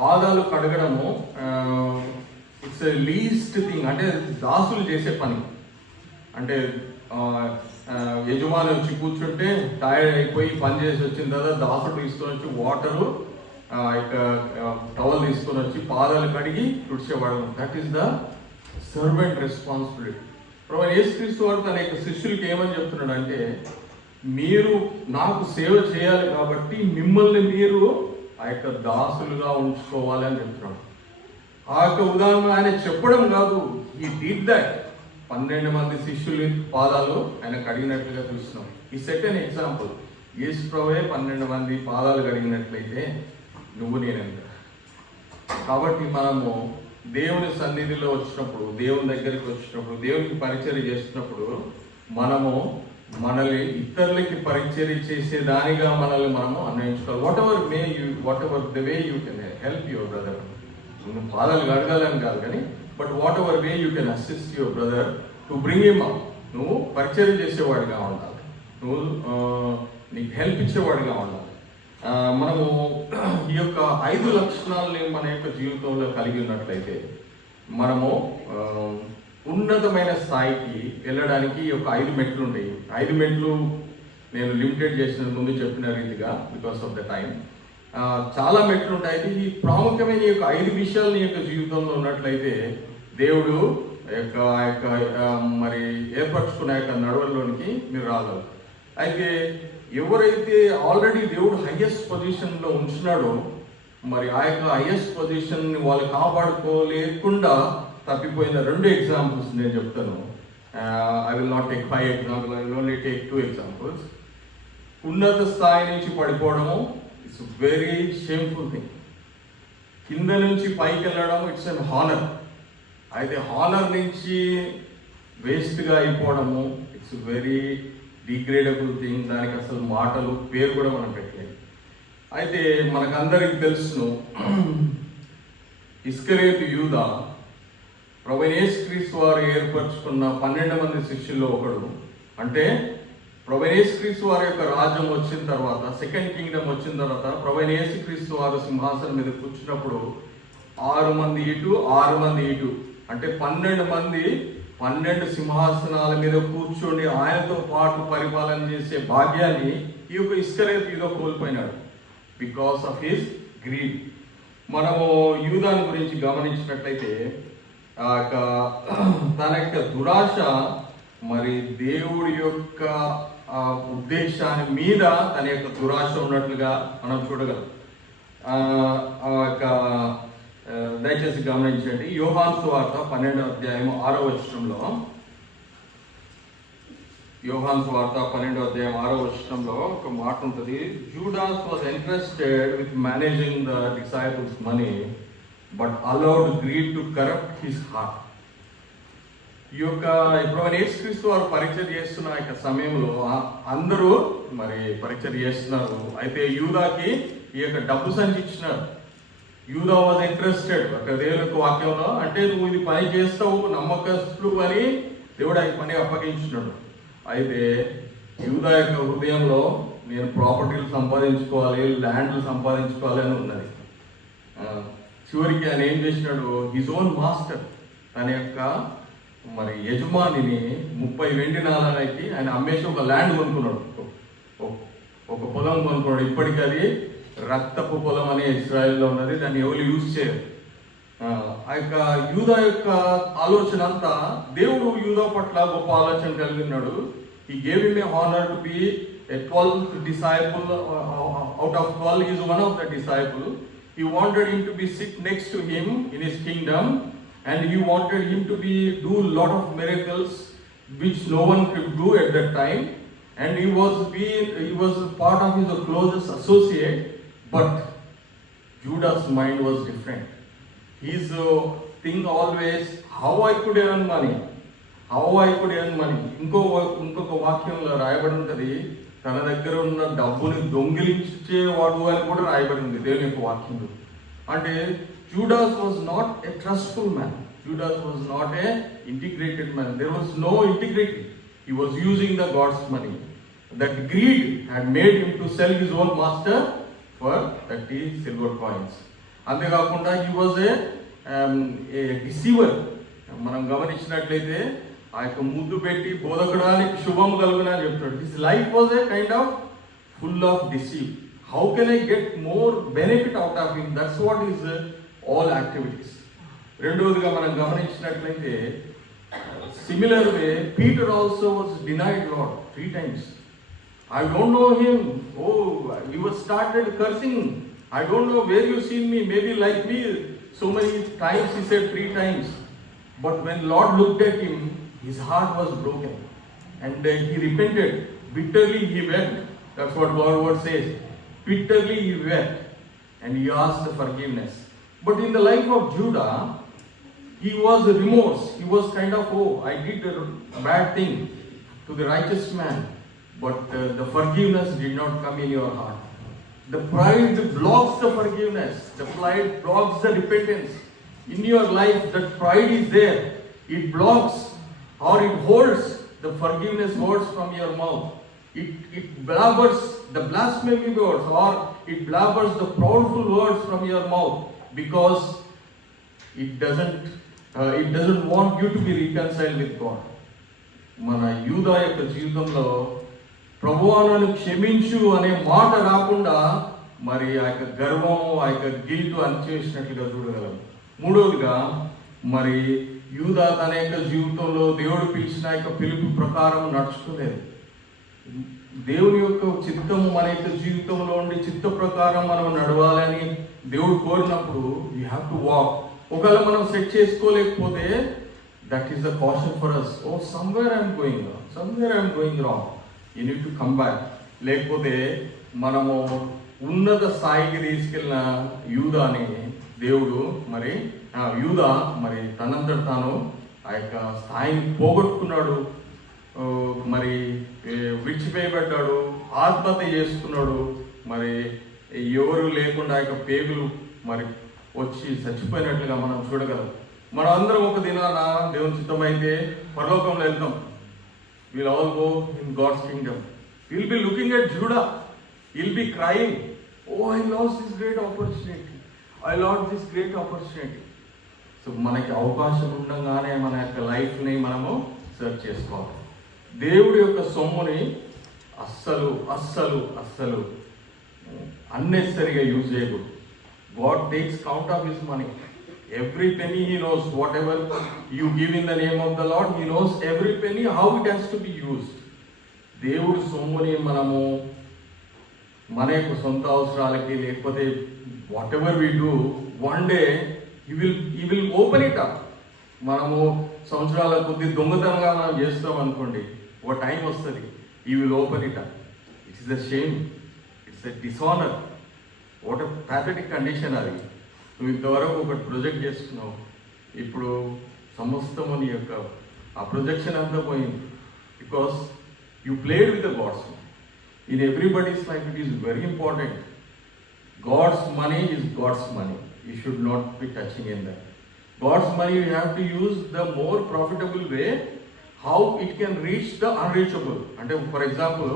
పాదాలు కడగడము ఇట్స్ లీస్ట్ థింగ్, అంటే దాసులు చేసే పని. అంటే యజమాని వచ్చి కూర్చుంటే టైర్డ్ అయిపోయి పని చేసి వచ్చిన తర్వాత దాసుడు తీసుకొని వచ్చి వాటరు ఇక టవల్ తీసుకొని వచ్చి పాదాలు కడిగి తుడిచేవాడు. That is the servant responsibility. ప్రభువైన యేసుక్రీస్తు వారు తన యొక్క శిష్యులకి ఏమని చెప్తున్నాడు అంటే, మీరు నాకు సేవ చేయాలి కాబట్టి మిమ్మల్ని మీరు ఆ యొక్క దాసులుగా ఉంచుకోవాలి అని చెప్తున్నాడు. ఆ యొక్క ఉదాహరణ ఆయన చెప్పడం కాదు, ఈ డిడ్ దట్. 12 మంది శిష్యుల పాదాలు ఆయన కడిగినట్లుగా చూస్తున్నాం. ఈ సెట్ అన్ ఎగ్జాంపుల్. యేసు ప్రభువే 12 మంది పాదాలు కడిగినట్లయితే నువ్వు నేనెంత. కాబట్టి మనము దేవుని సన్నిధిలో వచ్చినప్పుడు, దేవుని దగ్గరికి వచ్చినప్పుడు, దేవునికి పరిచర్య చేస్తున్నప్పుడు మనము మనల్ని ఇతరులకి పరిచర్య చేసేదానిగా మనల్ని మనము అన్వయించుకోవాలి. Whatever the way you can help your brother. నువ్వు పాదాలు కడగాలని కాదు కానీ, but whatever way you can assist your brother to bring him up. నువ్వు పరిచర్య చేసేవాడిగా ఉండాలి, నువ్వు నీకు హెల్ప్ ఇచ్చేవాడిగా ఉండాలి. మనము ఈ యొక్క 5 లక్షణాలని మన యొక్క జీవితంలో కలిగి ఉన్నట్లయితే మనము ఉన్నతమైన స్థాయికి వెళ్ళడానికి ఒక 5 మెట్లు ఉంటాయి. 5 మెట్లు నేను లిమిటెడ్ చేసిన ముందు చెప్పిన రీతిగా బికాస్ ఆఫ్ ద టైం. చాలా మెట్లు ఉంటాయి. ఈ ప్రాముఖ్యమైన ఈ యొక్క 5 విషయాలు నీ యొక్క జీవితంలో ఉన్నట్లయితే దేవుడు మరి ఏర్పరచుకున్న యొక్క నడవడిలోనికి మీరు రాగలరు. అయితే ఎవరైతే ఆల్రెడీ దేవుడు హైయెస్ట్ పొజిషన్లో ఉంచినాడో మరి ఆ యొక్క హైయెస్ట్ పొజిషన్ని వాళ్ళు కాపాడుకోలేకుండా తప్పిపోయిన 2 ఎగ్జాంపుల్స్ నేను చెప్తాను. I will not take 5 example, I will only take 2 examples. ఉన్నత స్థాయి నుంచి పడిపోవడము ఇట్స్ వెరీ షేమ్ఫుల్ థింగ్. కింద నుంచి పైకి వెళ్ళడం ఇట్స్ అన్ హానర్. అయితే హానర్ నుంచి వేస్ట్గా అయిపోవడము ఇట్స్ వెరీ డిగ్రేడబుల్ థింగ్. దానికి అసలు మాటలు పేరు కూడా మనం పెట్టలేదు. అయితే మనకందరికి తెలుసును, ఇస్కరియోతు యూదా ప్రభువైన యేసుక్రీస్తు వారు ఏర్పరచుకున్న 12 మంది శిష్యుల్లో ఒకడు. అంటే ప్రభువైన యేసుక్రీస్తు వారి యొక్క రాజ్యం వచ్చిన తర్వాత, సెకండ్ కింగ్డమ్ వచ్చిన తర్వాత ప్రభువైన యేసుక్రీస్తు వారు సింహాసనం మీద కూర్చున్నప్పుడు 6 మంది ఇటు 6 మంది ఇటు, అంటే 12 మంది 12 సింహాసనాల మీద కూర్చొని ఆయనతో పాటు పరిపాలన చేసే భాగ్యాన్ని ఈ యొక్క ఇస్కరియోతు యూదా కోల్పోయినాడు బికాస్ ఆఫ్ హిస్ గ్రీడ్. మనము యూదాని గురించి గమనించినట్లయితే తన యొక్క దురాశ మరి దేవుడి యొక్క ఉద్దేశాన్ని మీద తన యొక్క దురాశ ఉన్నట్లుగా మనం చూడగలం. దయచేసి గమనించండి. యోహాను సువార్త 12వ అధ్యాయం 6వ వచనంలో, యోహాను సువార్త 12వ అధ్యాయం 6వ వచనంలో ఒక మాట ఉంటుంది. Judas was interested with managing the disciples money but allowed greed to corrupt his heart. ఈ యొక్క ఇప్పుడు యేసుక్రీస్తు వారు పరీక్ష చేస్తున్న యొక్క సమయంలో అందరూ మరి పరీక్ష చేస్తున్నారు. అయితే యూదాకి ఈ యొక్క డబ్బు సంచి ఇచ్చినారు. యూదా వాజ్ ఇంట్రెస్టెడ్ ఒక దేవుని యొక్క వాక్యంలో, అంటే నువ్వు ఇది పని చేస్తావు నమ్మకస్తులు అని దేవుడు ఆ పని అప్పగించినాడు. అయితే యూదా యొక్క హృదయంలో నేను ప్రాపర్టీలు సంపాదించుకోవాలి, ల్యాండ్లు సంపాదించుకోవాలి అని ఉన్నది. చివరికి ఆయన ఏం చేసినాడు, హిజ్ ఓన్ మాస్టర్ తన యొక్క మరి యజమానిని 30 వెండి నాణాలకి ఆయన అమ్మేసి ఒక ల్యాండ్ కొనుక్కున్నాడు, ఒక పొలం కొనుక్కున్నాడు. ఇప్పటికీ అది రక్తపు పొలం అనే ఇజ్రాయెల్లో ఉన్నది, దాన్ని ఎవరు యూజ్ చేయరు. ఆ యొక్క యూదా యొక్క ఆలోచన అంతా, దేవుడు యూదా పట్ల గొప్ప ఆలోచన కలిగి ఉన్నాడు. He gave him a honor to be a 12th disciple. Out of 12, he is one of the disciples. He wanted him to be sit next to him in his kingdom, and he wanted him to do a lot of miracles which no one could do at that time. And he was part of his closest associate, but Judas' mind was different. His thing always, how I could earn money. ఇంకొక వాక్యంలో రాయబడి ఉంటుంది, తన దగ్గర ఉన్న డబ్బుని దొంగిలించేవాడు అని కూడా రాయబడి ఉంది దేవుని యొక్క వాక్యంలో. అంటే Judas was not a trustful man. Judas was not a integrated man. There was no integrity. He was using the God's money. That greed had made him to sell his own master for 30 silver coins. అంతేకాకుండా he was a deceiver. మనం గమనించినట్లయితే ఆ యొక్క ముద్దు పెట్టి బోధకుడానికి శుభం కలుగునా అని చెప్తాడు. His life was a kind of full of deceive. How can I get more benefit out of him, that's what is all activities. రెండవదిగా మనం గమనించినట్లయితే similar way Peter also was denied lord 3 times. I don't know him. Oh, he was started cursing. I don't know where you seen me. Maybe like me. So many times he said 3 times. But when Lord looked at him, his heart was broken, and he repented. Bitterly he wept. That's what God's word says. Bitterly he wept, and he asked forgiveness. But in the life of Judah, he was remorse. He was kind of, oh, I did a bad thing to the righteous man. But the forgiveness did not come in your heart. The pride blocks the forgiveness. The pride blocks the repentance. In your life, that pride is there. It blocks or it holds the forgiveness words from your mouth. It blabbers the blasphemy words, or it blabbers the proudful words from your mouth, because it doesn't it doesn't want you to be reconcile with God. మన యూదా యొక్క జీవితంలో ప్రభువా నన్ను క్షమించు అనే మాట రాకుండా మరి ఆ యొక్క గర్వము, ఆ యొక్క గిల్ట్ అణిచేసినట్లుగా చూడగలం. మూడవదిగా మరి యూదా తన యొక్క జీవితంలో దేవుడు పిలిచిన యొక్క పిలుపు ప్రకారం నడుచుకోలేదు. దేవుని యొక్క చిత్తము మన యొక్క జీవితంలో ఉండి చిత్త ప్రకారం మనం నడవాలని దేవుడు కోరినప్పుడు వీ హ్యావ్ టు వాక్. ఒకవేళ మనం సెట్ చేసుకోలేకపోతే that is the caution for us. Oh somewhere I'm going wrong, you need to come back. లేకపోతే మనము ఉన్నత స్థాయికి తీసుకెళ్ళిన యూదాని దేవుడు యూదా తనంతట తాను ఆ యొక్క స్థాయిని పోగొట్టుకున్నాడు, మరి విడిచిపోయబడ్డాడు, ఆత్మహత్య చేసుకున్నాడు. మరి ఎవరు లేకుండా ఆ యొక్క పేగులు మరి వచ్చి చచ్చిపోయినట్లుగా మనం చూడగలం. మనం అందరం ఒక దినాన దేవుని చిత్తమైతే పరలోకంలో వెళ్తాం. We'll all go in God's kingdom. We'll be looking at Judah, we'll be crying, oh I lost this great opportunity. So మనకి అవకాశం ఉండగానే మన యొక్క లైఫ్ని మనము సెర్చ్ చేసుకోవాలి. దేవుడి యొక్క సొమ్ముని అస్సలు అన్నెసరిగా యూజ్ చేయకూడదు. God takes count of his money. Every penny he knows. Whatever you give in the name of the Lord, he knows every penny how it has to be used. దేవుడి సొమ్ముని మనము మన యొక్క సొంత అవసరాలకి లేకపోతే whatever we do, one day he will open it up. మనము సంవత్సరాల కొద్ది దొంగతనంగా మనం చేస్తాం అనుకోండి, ఒక టైం వస్తుంది, he will open it up. It is a shame, it's a dishonor. What a pathetic condition అది. నువ్వు ఇంతవరకు ఒక ప్రొజెక్ట్ చేస్తున్నావు, ఇప్పుడు సమస్తము నీ యొక్క ఆ ప్రొజెక్షన్ అంతా పోయింది. Because you played with the God's. In everybody's life it is very important. God's money is God's money. You should not be touching in that. God's money you have to use the more profitable way, how it can reach the unreachable. అంటే ఫర్ ఎగ్జాంపుల్,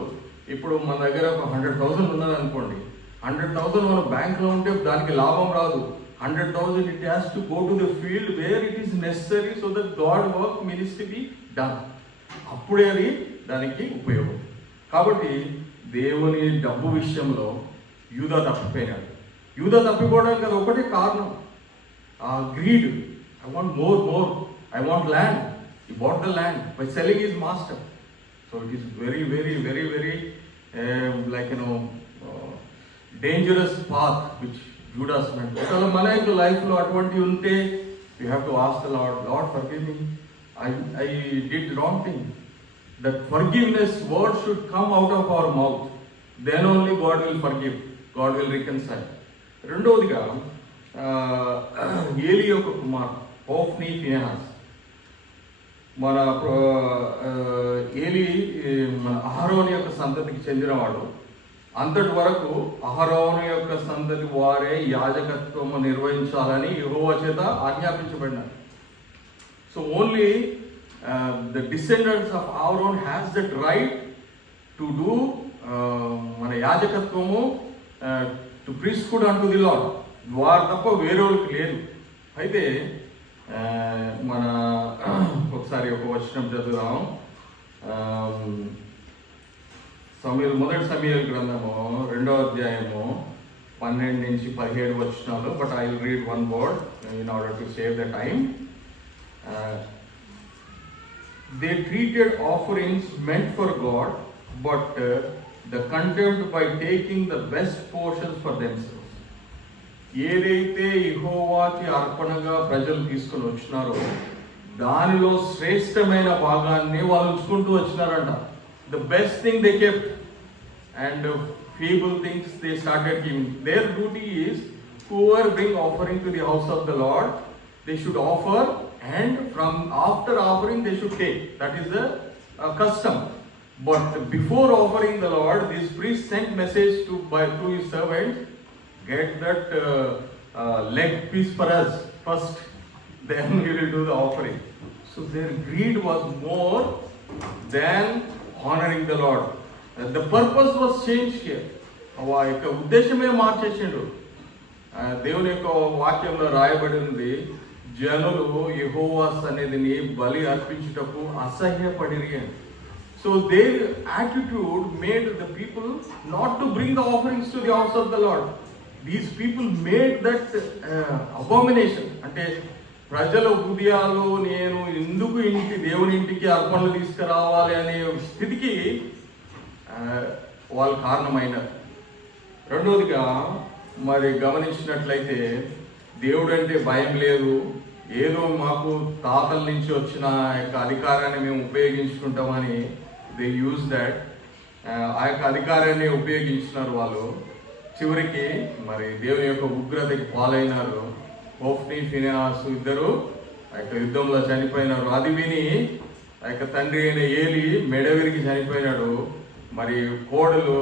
ఇప్పుడు మన దగ్గర ఒక 100,000 ఉన్నది అనుకోండి. 100,000 మన బ్యాంక్లో ఉంటే దానికి లాభం రాదు. 100,000 it has to go to the field where it is necessary so that God work ministry be done. అప్పుడే అది దానికి ఉపయోగం. కాబట్టి దేవుని డబ్బు విషయంలో యూదా తప్పిపోయినాడు. యూదా తప్పిపోవడానికి అది ఒకటే కారణం, greed. I want more, I want land. He bought the land by selling his master. So it is very like dangerous path which Judas went. ఒకవేళ మన యొక్క లైఫ్లో అటువంటి ఉంటే we have to ask the Lord forgive me, I did wrong thing. That forgiveness word should come out of our mouth. Then only God will forgive, God will reconcile. రెండవదిగా ఏలి యొక్క కుమార్ హోఫ్నీ ఫినెహాస్. మన ఏలి మన అహరోను యొక్క సంతతికి చెందినవాడు. అంతటి వరకు అహరోను యొక్క సంతతి వారే యాజకత్వము నిర్వహించాలని యెహోవా చేత ఆజ్ఞాపించబడినారు. So only the descendants of Aaron has that right to do మన యాజకత్వము to priesthood unto the lord. వారు తప్ప వేరేవాళ్ళకి లేదు. అయితే మన ఒకసారి ఒక వచనం చదువుదాం. మొదటి సమూయేలు గ్రంథము 2వ అధ్యాయము 12 నుంచి 17 వచనాలు. But I will read one word in order to save the time. They treated offerings meant for God but the contempt by taking the best portions for themselves. ఏదైతే యెహోవాకి అర్పణగా ప్రజలు తీసుకొని వచ్చినారో దానిలో శ్రేష్టమైన భాగాన్ని వాళ్ళు ఉంచుకుంటూ వచ్చినారంట. The best thing they kept, and feeble things they started giving. Their duty is, whoever bring offering to the house of the Lord, they should offer, and from after offering they should take. That is the custom. But before offering the Lord, this priest sent message to his servants, get that leg piece for us first, then we will do the offering. So their greed was more than honoring the Lord. The purpose was changed here. ఆ యొక్క ఉద్దేశమే మార్చేసిండు. దేవుని యొక్క వాక్యంలో రాయబడి ఉంది, జనులు యెహోవా సన్నిధిని బలి అర్పించుటకు అసహ్యపడిరి అని. So their attitude made the people not to bring the offerings to the house of the Lord. These people made that abomination. అంటే ప్రజల హృదయాల్లో నేను ఎందుకు దేవుని ఇంటికి అర్పణలు తీసుకురావాలి అనే స్థితికి వాళ్ళు కారణమైనారు. రెండవదిగా మరి గమనించినట్లయితే దేవుడు అంటే భయం లేదు, ఏదో మాకు తాతల నుంచి వచ్చిన యొక్క అధికారాన్ని మేము ఉపయోగించుకుంటామని దే యూజ్ దాట్. ఆ యొక్క అధికారాన్ని ఉపయోగించినారు వాళ్ళు. చివరికి మరి దేవుని యొక్క ఉగ్రతకి పాలైనారు. హోఫ్నీ ఫినిహాసు ఇద్దరు ఆ యొక్క యుద్ధంలో చనిపోయినారు. అది విని ఆ యొక్క తండ్రి అయిన ఏలి మెడవిరికి చనిపోయినాడు. మరి కోడలు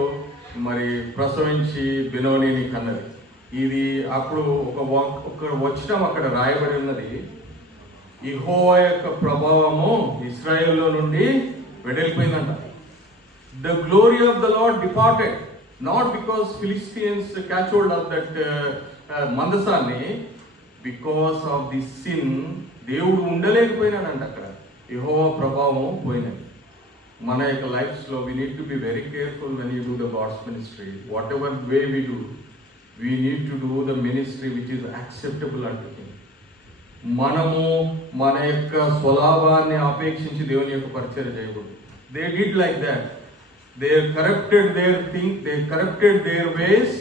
మరి ప్రసవించి బెనోనిని కన్నది. ఇది అప్పుడు ఒక వచనం అక్కడ రాయబడి ఉన్నది, యెహోవా యొక్క ప్రభావము ఇశ్రాయేల్లో నుండి వెడలిపోయిందంట. The glory of the Lord departed, not because Philistines catch hold of that మందసాన్ని, because of the sin. దేవుడు ఉండలేకపోయినాడంట అక్కడ, యెహోవా ప్రభావం పోయినది. మన యొక్క లైఫ్స్లో we need to be very careful when you do the God's ministry. Whatever way we do, we need to do the ministry which is acceptable unto Him. మనము మన యొక్క స్వలాభాన్ని అపేక్షించి దేవుని యొక్క పరిచయం చేయకూడదు. They did like that. They corrupted their things, they corrupted their ways,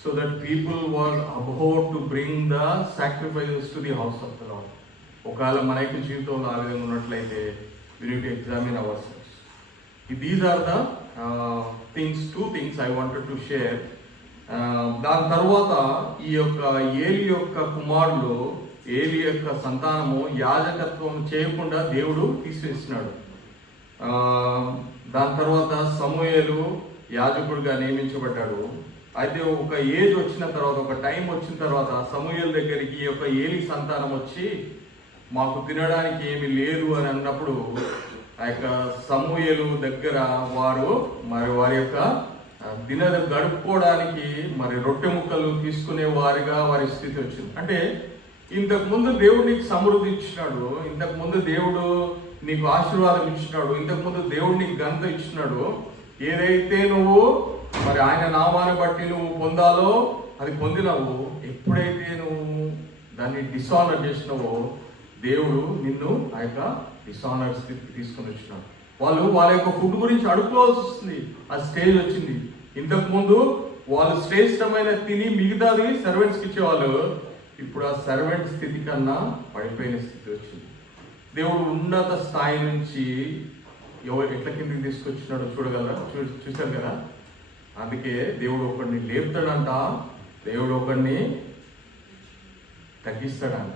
so that people were about to bring the sacrifices to the house of the Lord. ఒకవేళ మన యొక్క జీవితంలో ఆ విధంగా ఉన్నట్లయితే we need to examine ourselves. These are the two things I wanted to share. దాని తర్వాత ఈ యొక్క ఏలి యొక్క కుమారులు, ఏలి యొక్క సంతానము యాజకత్వం చేయకుండా దేవుడు తీసివేసినాడు. దాని తర్వాత సమూయేలు యాజకుడిగా నియమించబడ్డాడు. అయితే ఒక ఏజ్ వచ్చిన తర్వాత, ఒక టైం వచ్చిన తర్వాత సమూయేలు దగ్గరికి ఈ యొక్క ఏలి సంతానం వచ్చి మాకు తినడానికి ఏమీ లేదు అని అన్నప్పుడు ఆ యొక్క సమూయేలు దగ్గర వారు మరి వారి యొక్క దిన గడుపుకోవడానికి మరి రొట్టె ముక్కలు తీసుకునే వారిగా వారి స్థితి వచ్చింది. అంటే ఇంతకు ముందు దేవుడు నీకు సమృద్ధి ఇచ్చినాడు, ఇంతకు ముందు దేవుడు నీకు ఆశీర్వాదం ఇచ్చినాడు, ఇంతకు ముందు దేవుడు నీకు ఘనత ఇచ్చినాడు. ఏదైతే నువ్వు మరి ఆయన నామాన్ని బట్టి నువ్వు పొందాలో అది పొందినావు. ఎప్పుడైతే నువ్వు దాన్ని డిసానర్ చేసినావో దేవుడు నిన్ను ఆ యొక్క డిసానర్ స్థితికి తీసుకొని వచ్చినాడు. వాళ్ళు వాళ్ళ యొక్క ఫుడ్ గురించి అడుక్కోవాల్సి వస్తుంది. ఆ స్టేజ్ వచ్చింది. ఇంతకు ముందు వాళ్ళు శ్రేష్టమైన తిని మిగతాది సర్వెంట్స్కి ఇచ్చేవాళ్ళు. ఇప్పుడు ఆ సర్వెంట్ స్థితి కన్నా పడిపోయిన స్థితి వచ్చింది. దేవుడు ఉన్నత స్థాయి నుంచి ఎట్ల కిందకి తీసుకొచ్చినాడో చూశారు కదా. అందుకే దేవుడు ఒకడిని లేపుతాడంట, దేవుడు ఒకడిని తగ్గిస్తాడంట.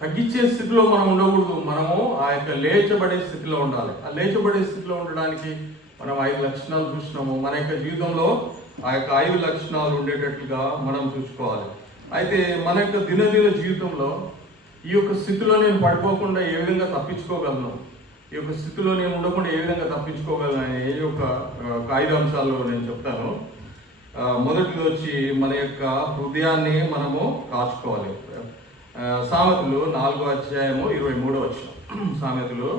తగ్గించే స్థితిలో మనం ఉండకూడదు, మనము ఆ యొక్క లేచబడే స్థితిలో ఉండాలి. ఆ లేచబడే స్థితిలో ఉండడానికి మనం 5 లక్షణాలు చూసినాము. మన యొక్క జీవితంలో ఆ యొక్క 5 లక్షణాలు ఉండేటట్లుగా మనం చూసుకోవాలి. అయితే మన యొక్క దినదిన జీవితంలో ఈ యొక్క స్థితిలో నేను పడిపోకుండా ఏ విధంగా తప్పించుకోగలను, ఈ యొక్క స్థితిలో నేను ఉండకుండా ఏ విధంగా తప్పించుకోగలను అనే ఒక 5 అంశాల్లో నేను చెప్తాను. మొదటిది వచ్చి మన యొక్క హృదయాన్ని మనము కాచుకోవాలి. సామెతలు 4వ అధ్యాయము 23వ వచనం. సామెతలు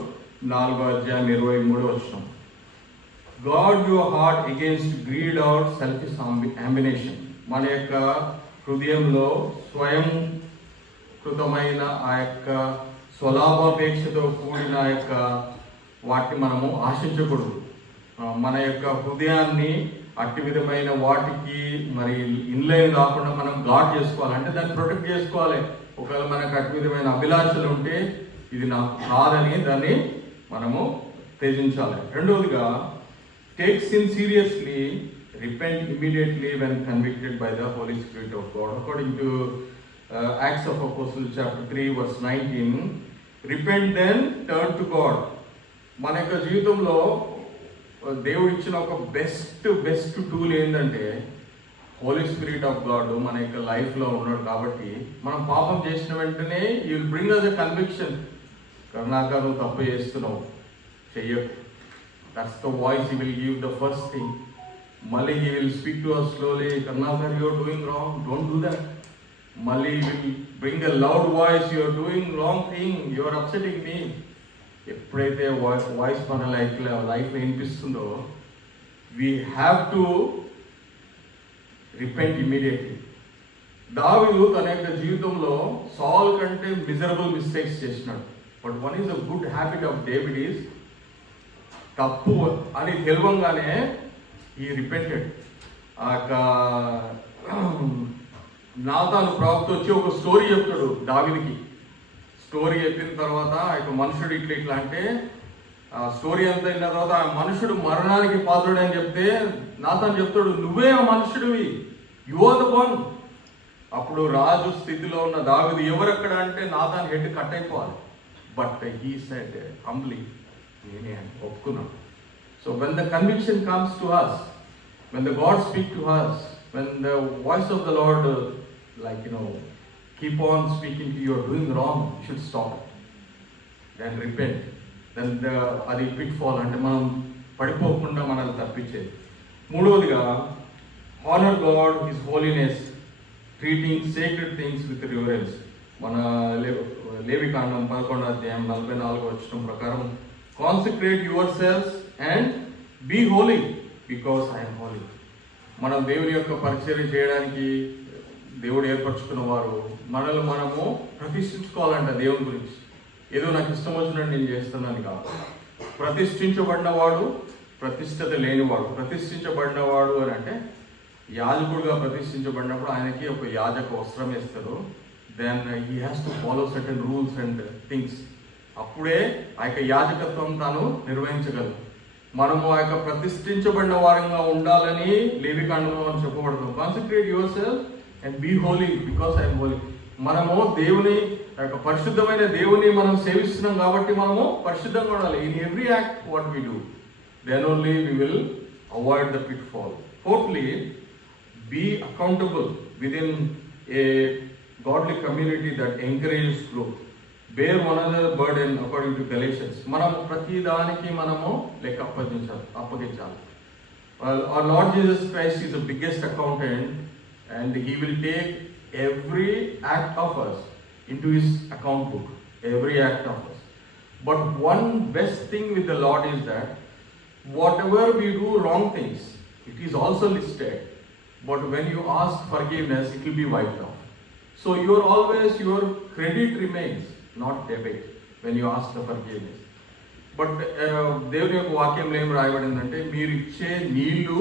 4వ అధ్యాయం 23వ వచనం. God your heart against greed or selfish ambition. మన యొక్క హృదయంలో స్వయం కృతమైన ఆ యొక్క స్వలాభాపేక్షతో కూడిన ఆ యొక్క వాటిని మనము ఆశించకూడదు. మన యొక్క హృదయాన్ని అట్టి విధమైన వాటికి మరి ఇన్లైన్ కాకుండా మనం గాడ్ చేసుకోవాలి. అంటే దాన్ని ప్రొటెక్ట్ చేసుకోవాలి. ఒకవేళ మనకు అట్టి విధమైన అభిలాషలు ఉంటే ఇది నాకు కాదని దాన్ని మనము త్యజించాలి. రెండవదిగా take sin seriously, repent immediately when convicted by the Holy Spirit of God. According to Acts of Apostles chapter 3 verse 19, repent then, turn to God. మన యొక్క జీవితంలో దేవుడు ఇచ్చిన ఒక బెస్ట్ టూల్ ఏంటంటే హోలీ స్పిరిట్ ఆఫ్ గాడ్ మన యొక్క లైఫ్లో ఉన్నాడు. కాబట్టి మనం పాపం చేసిన వెంటనే you will bring us a conviction, Karunakar నువ్వు తప్పు చేస్తున్నావు, చెయ్యకు. That's the voice he will give the first thing. మళ్ళీ he will speak to us slowly, Karunakar you are doing wrong, don't do that. మళ్ళీ will bring a loud voice, you're doing wrong thing, you're upsetting me. ఎప్పుడైతే వాయిస్ మన లైఫ్లో వినిపిస్తుందో we have to repent immediately. దావీదు తన యొక్క జీవితంలో సాల్ కంటే మిజరబుల్ మిస్టేక్స్ చేసినాడు. But one is a good habit of David is తప్పు అని తెలవంగానే ఈ రిపెంటెడ్. ఆ యొక్క నాతాను ప్రవక్త వచ్చి ఒక స్టోరీ చెప్తాడు దావీదుకి. స్టోరీ చెప్పిన తర్వాత ఆ యొక్క మనుషుడు ఇట్లా అంటే ఆ స్టోరీ అంతా అయిన తర్వాత ఆ మనుషుడు మరణానికి పాత్రుడు అని చెప్తే నాతాను చెప్తాడు, నువ్వే ఆ మనుషుడివి, యు ఆర్ ద వన్. అప్పుడు రాజు స్థితిలో ఉన్న దావీదు ఎవరక్కడ అంటే నాతాన్ హెడ్ కట్ అయిపోవాలి. బట్ హీ సెడ్ హంబ్లీ, నేనే అని ఒప్పుకున్నాను. So when the conviction comes to us, when the God speak to us, when the voice of the Lord keep on speaking to you, are doing wrong, you should stop, then repent. Then అది pitfall అంటే మనం పడిపోకుండా మనల్ని తప్పించేది. మూడవదిగా honor God, His holiness, treating sacred things with reverence. మన లేవికాండం 11వ అధ్యాయం 44వ వచనం ప్రకారం consecrate yourselves and be holy because I am holy. మనం దేవుని యొక్క పరిచర్య చేయడానికి దేవుడు ఏర్పరచుకున్న వారు మనల్ని మనము ప్రతిష్ఠించుకోవాలంట. దేవుని గురించి ఏదో నాకు ఇష్టం వచ్చినట్టు నేను చేస్తున్నాను కాదు. ప్రతిష్ఠించబడినవాడు, ప్రతిష్టత లేనివాడు. ప్రతిష్ఠించబడినవాడు అని అంటే యాజకుడుగా ప్రతిష్ఠించబడినప్పుడు ఆయనకి ఒక యాజక వస్త్రం వేస్తారు. Then he has to follow certain rules and things. అప్పుడే ఆ యొక్క యాజకత్వం తాను నిర్వహించగలరు. మనము ఆ యొక్క ప్రతిష్ఠించబడిన వారంగా ఉండాలని లేవికాండంలో మనం చెప్పబడతాం. Concentrate yourself and be holy because I'm holy. మనము దేవుని యొక్క పరిశుద్ధమైన దేవుని మనం సేవిస్తున్నాం కాబట్టి మనము పరిశుద్ధంగా ఉండాలి. In every act what we do, then only we will avoid the pitfall. Fourthly, be accountable within a godly community that encourages growth. Bear one another burden according to Galatians. మనం ప్రతి దానికి మనము లెక్క అప్పగించాలి. Our Lord Jesus Christ is the biggest accountant and He will take every act of us into His account book. Every act of us. But one best thing with the Lord is that whatever we do wrong things, it is also listed. But when you ask forgiveness, it will be wiped off. So your credit remains, not debit, when you ask the forgiveness. But దేవుని యొక్క వాక్యంలో ఏం రాయబడిందంటే, మీరు ఇచ్చే నీళ్లు,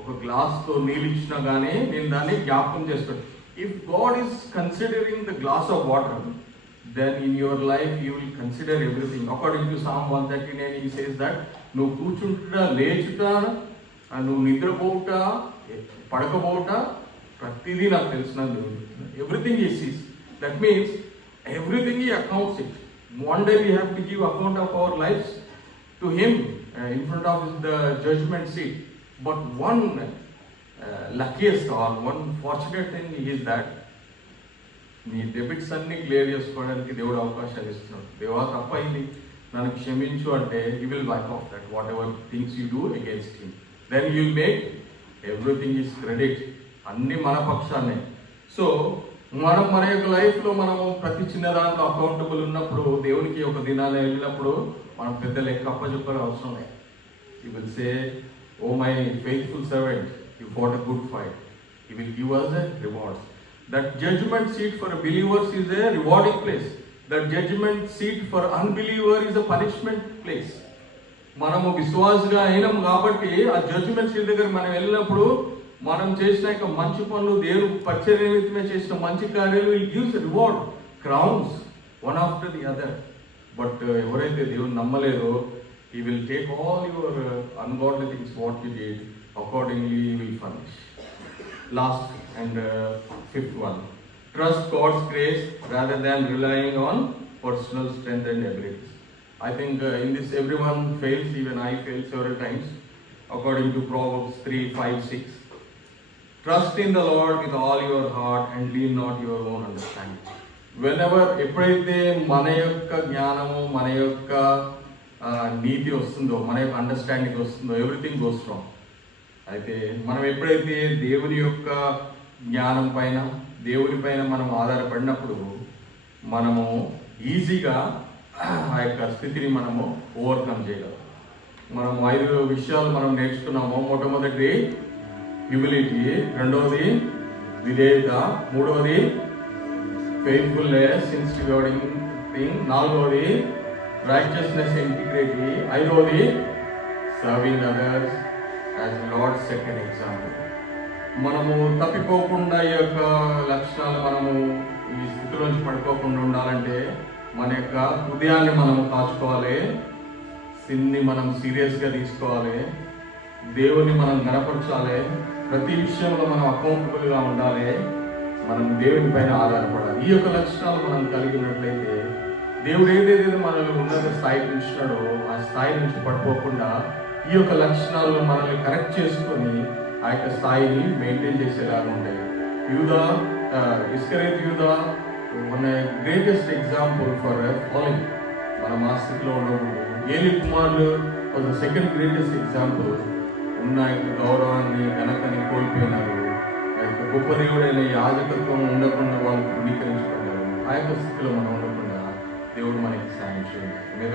ఒక గ్లాస్తో నీళ్ళు ఇచ్చినా కానీ నేను దాన్ని జ్ఞాపకం చేస్తాను. If God is considering the glass of water, then in your life you will consider everything. According to Psalm 139 he says that నువ్వు కూర్చుంటా, లేచుటా, నువ్వు నిద్రపోవుట, పడకపోవుట, ప్రతిదీ నాకు తెలిసినది. Everything he sees. That means everything he accounts it. One day we have to give account of our lives to Him in front of the judgment seat. But one luckiest or one fortunate thing is that నీ డెబిట్స్ అన్ని క్లియర్ చేసుకోవడానికి దేవుడు అవకాశాలు ఇస్తున్నాడు. దేవా తప్పైంది, నన్ను క్షమించు అంటే He will wipe off that whatever things you do against Him. Then you will make everything is credit. అన్ని మన పక్షాన్నే. సో మనం మన యొక్క లైఫ్లో మనము ప్రతి చిన్న దాంట్లో అకౌంటబుల్ ఉన్నప్పుడు, దేవునికి ఒక దినాన్ని వెళ్ళినప్పుడు మనం పెద్ద లెక్క అప్పచెప్పడం అవసరం లేదు. He will say, "Oh my faithful servant, you fought a good fight." He will give us a reward. That judgment seat for believers is a rewarding place. That judgment seat for unbeliever is a punishment place. మనము విశ్వాసగా అయినాం కాబట్టి ఆ జడ్జిమెంట్ సీట్ దగ్గర మనం వెళ్ళినప్పుడు మనం చేసిన యొక్క మంచి పనులు, దేవుని పరిచర్య నిమిత్తమే చేసిన మంచి కార్యాలు, will gives reward, crowns one after the other. But ఎవరైతే దేవుని నమ్మలేదో, He will take all your ungodly things what you did, accordingly He will punish. Last and fifth one, trust God's grace rather than relying on personal strength and abilities. I think in this everyone fails, even I failed several times, according to Proverbs 3:5-6. Trust in the Lord with all your heart and lean not your own understanding. Whenever ఎప్పుడైతే మన యొక్క జ్ఞానము, మన యొక్క నీతి వస్తుందో, మన యొక్క అండర్స్టాండింగ్ వస్తుందో, ఎవ్రీథింగ్ గోస్ రాంగ్. అయితే మనం ఎప్పుడైతే దేవుని యొక్క జ్ఞానం పైన, దేవుని పైన మనం ఆధారపడినప్పుడు మనము ఈజీగా ఆ యొక్క స్థితిని మనము ఓవర్కమ్ చేయగలం. మనం 5 విషయాలు మనం నేర్చుకున్నాము. మొట్టమొదటి హ్యూమిలిటీ, రెండవది విధేయత, మూడవది ఫెయిత్ఫుల్నెస్, ఇన్స్టిట్యూటింగ్ థింగ్, నాలుగవది రైచియస్నెస్, ఇంటిగ్రిటీ, ఐదవది serving others as lord second example. మనము తప్పిపోకుండా ఈ యొక్క లక్షణాలు మనము ఈ స్థితిలోంచి పడిపోకుండా ఉండాలంటే మన యొక్క హృదయాన్ని మనము కాచుకోవాలి, సిన్ని మనం సీరియస్గా తీసుకోవాలి, దేవుని మనం గణపరచాలి, ప్రతి విషయంలో మనం అకౌంటబుల్గా ఉండాలి, మనం దేవుని పైన ఆధారపడాలి. ఈ యొక్క లక్షణాలు మనం కలిగి ఉన్నట్లయితే దేవుడు ఏదైతే మనల్ని ఉన్నత స్థాయికి ఉంచినాడో ఆ స్థాయి నుంచి పడిపోకుండా ఈ యొక్క లక్షణాలను మనల్ని కరెక్ట్ చేసుకొని ఆ యొక్క స్థాయిని మెయింటైన్ చేసేలాగా ఉంటాయి. యూదా, ఇస్కరియోతు యూదా మన గ్రేటెస్ట్ ఎగ్జాంపుల్ ఫర్ ఫాలోయింగ్. మనం ఆ స్థితిలో ఉన్నప్పుడు ఏలీ కుమారులు was the second greatest example. ఉన్న యొక్క గౌరవాన్ని, ఘనతని కోల్పోయినారు. ఆ యొక్క గొప్ప దేవుడైన యాజకత్వం ఉండకుండా వాళ్ళు ధృవీకరించబడ్డారు. ఆ యొక్క స్థితిలో మనం ఉండకుండా దేవుడు మనకి సాయం చేయాలి. మీద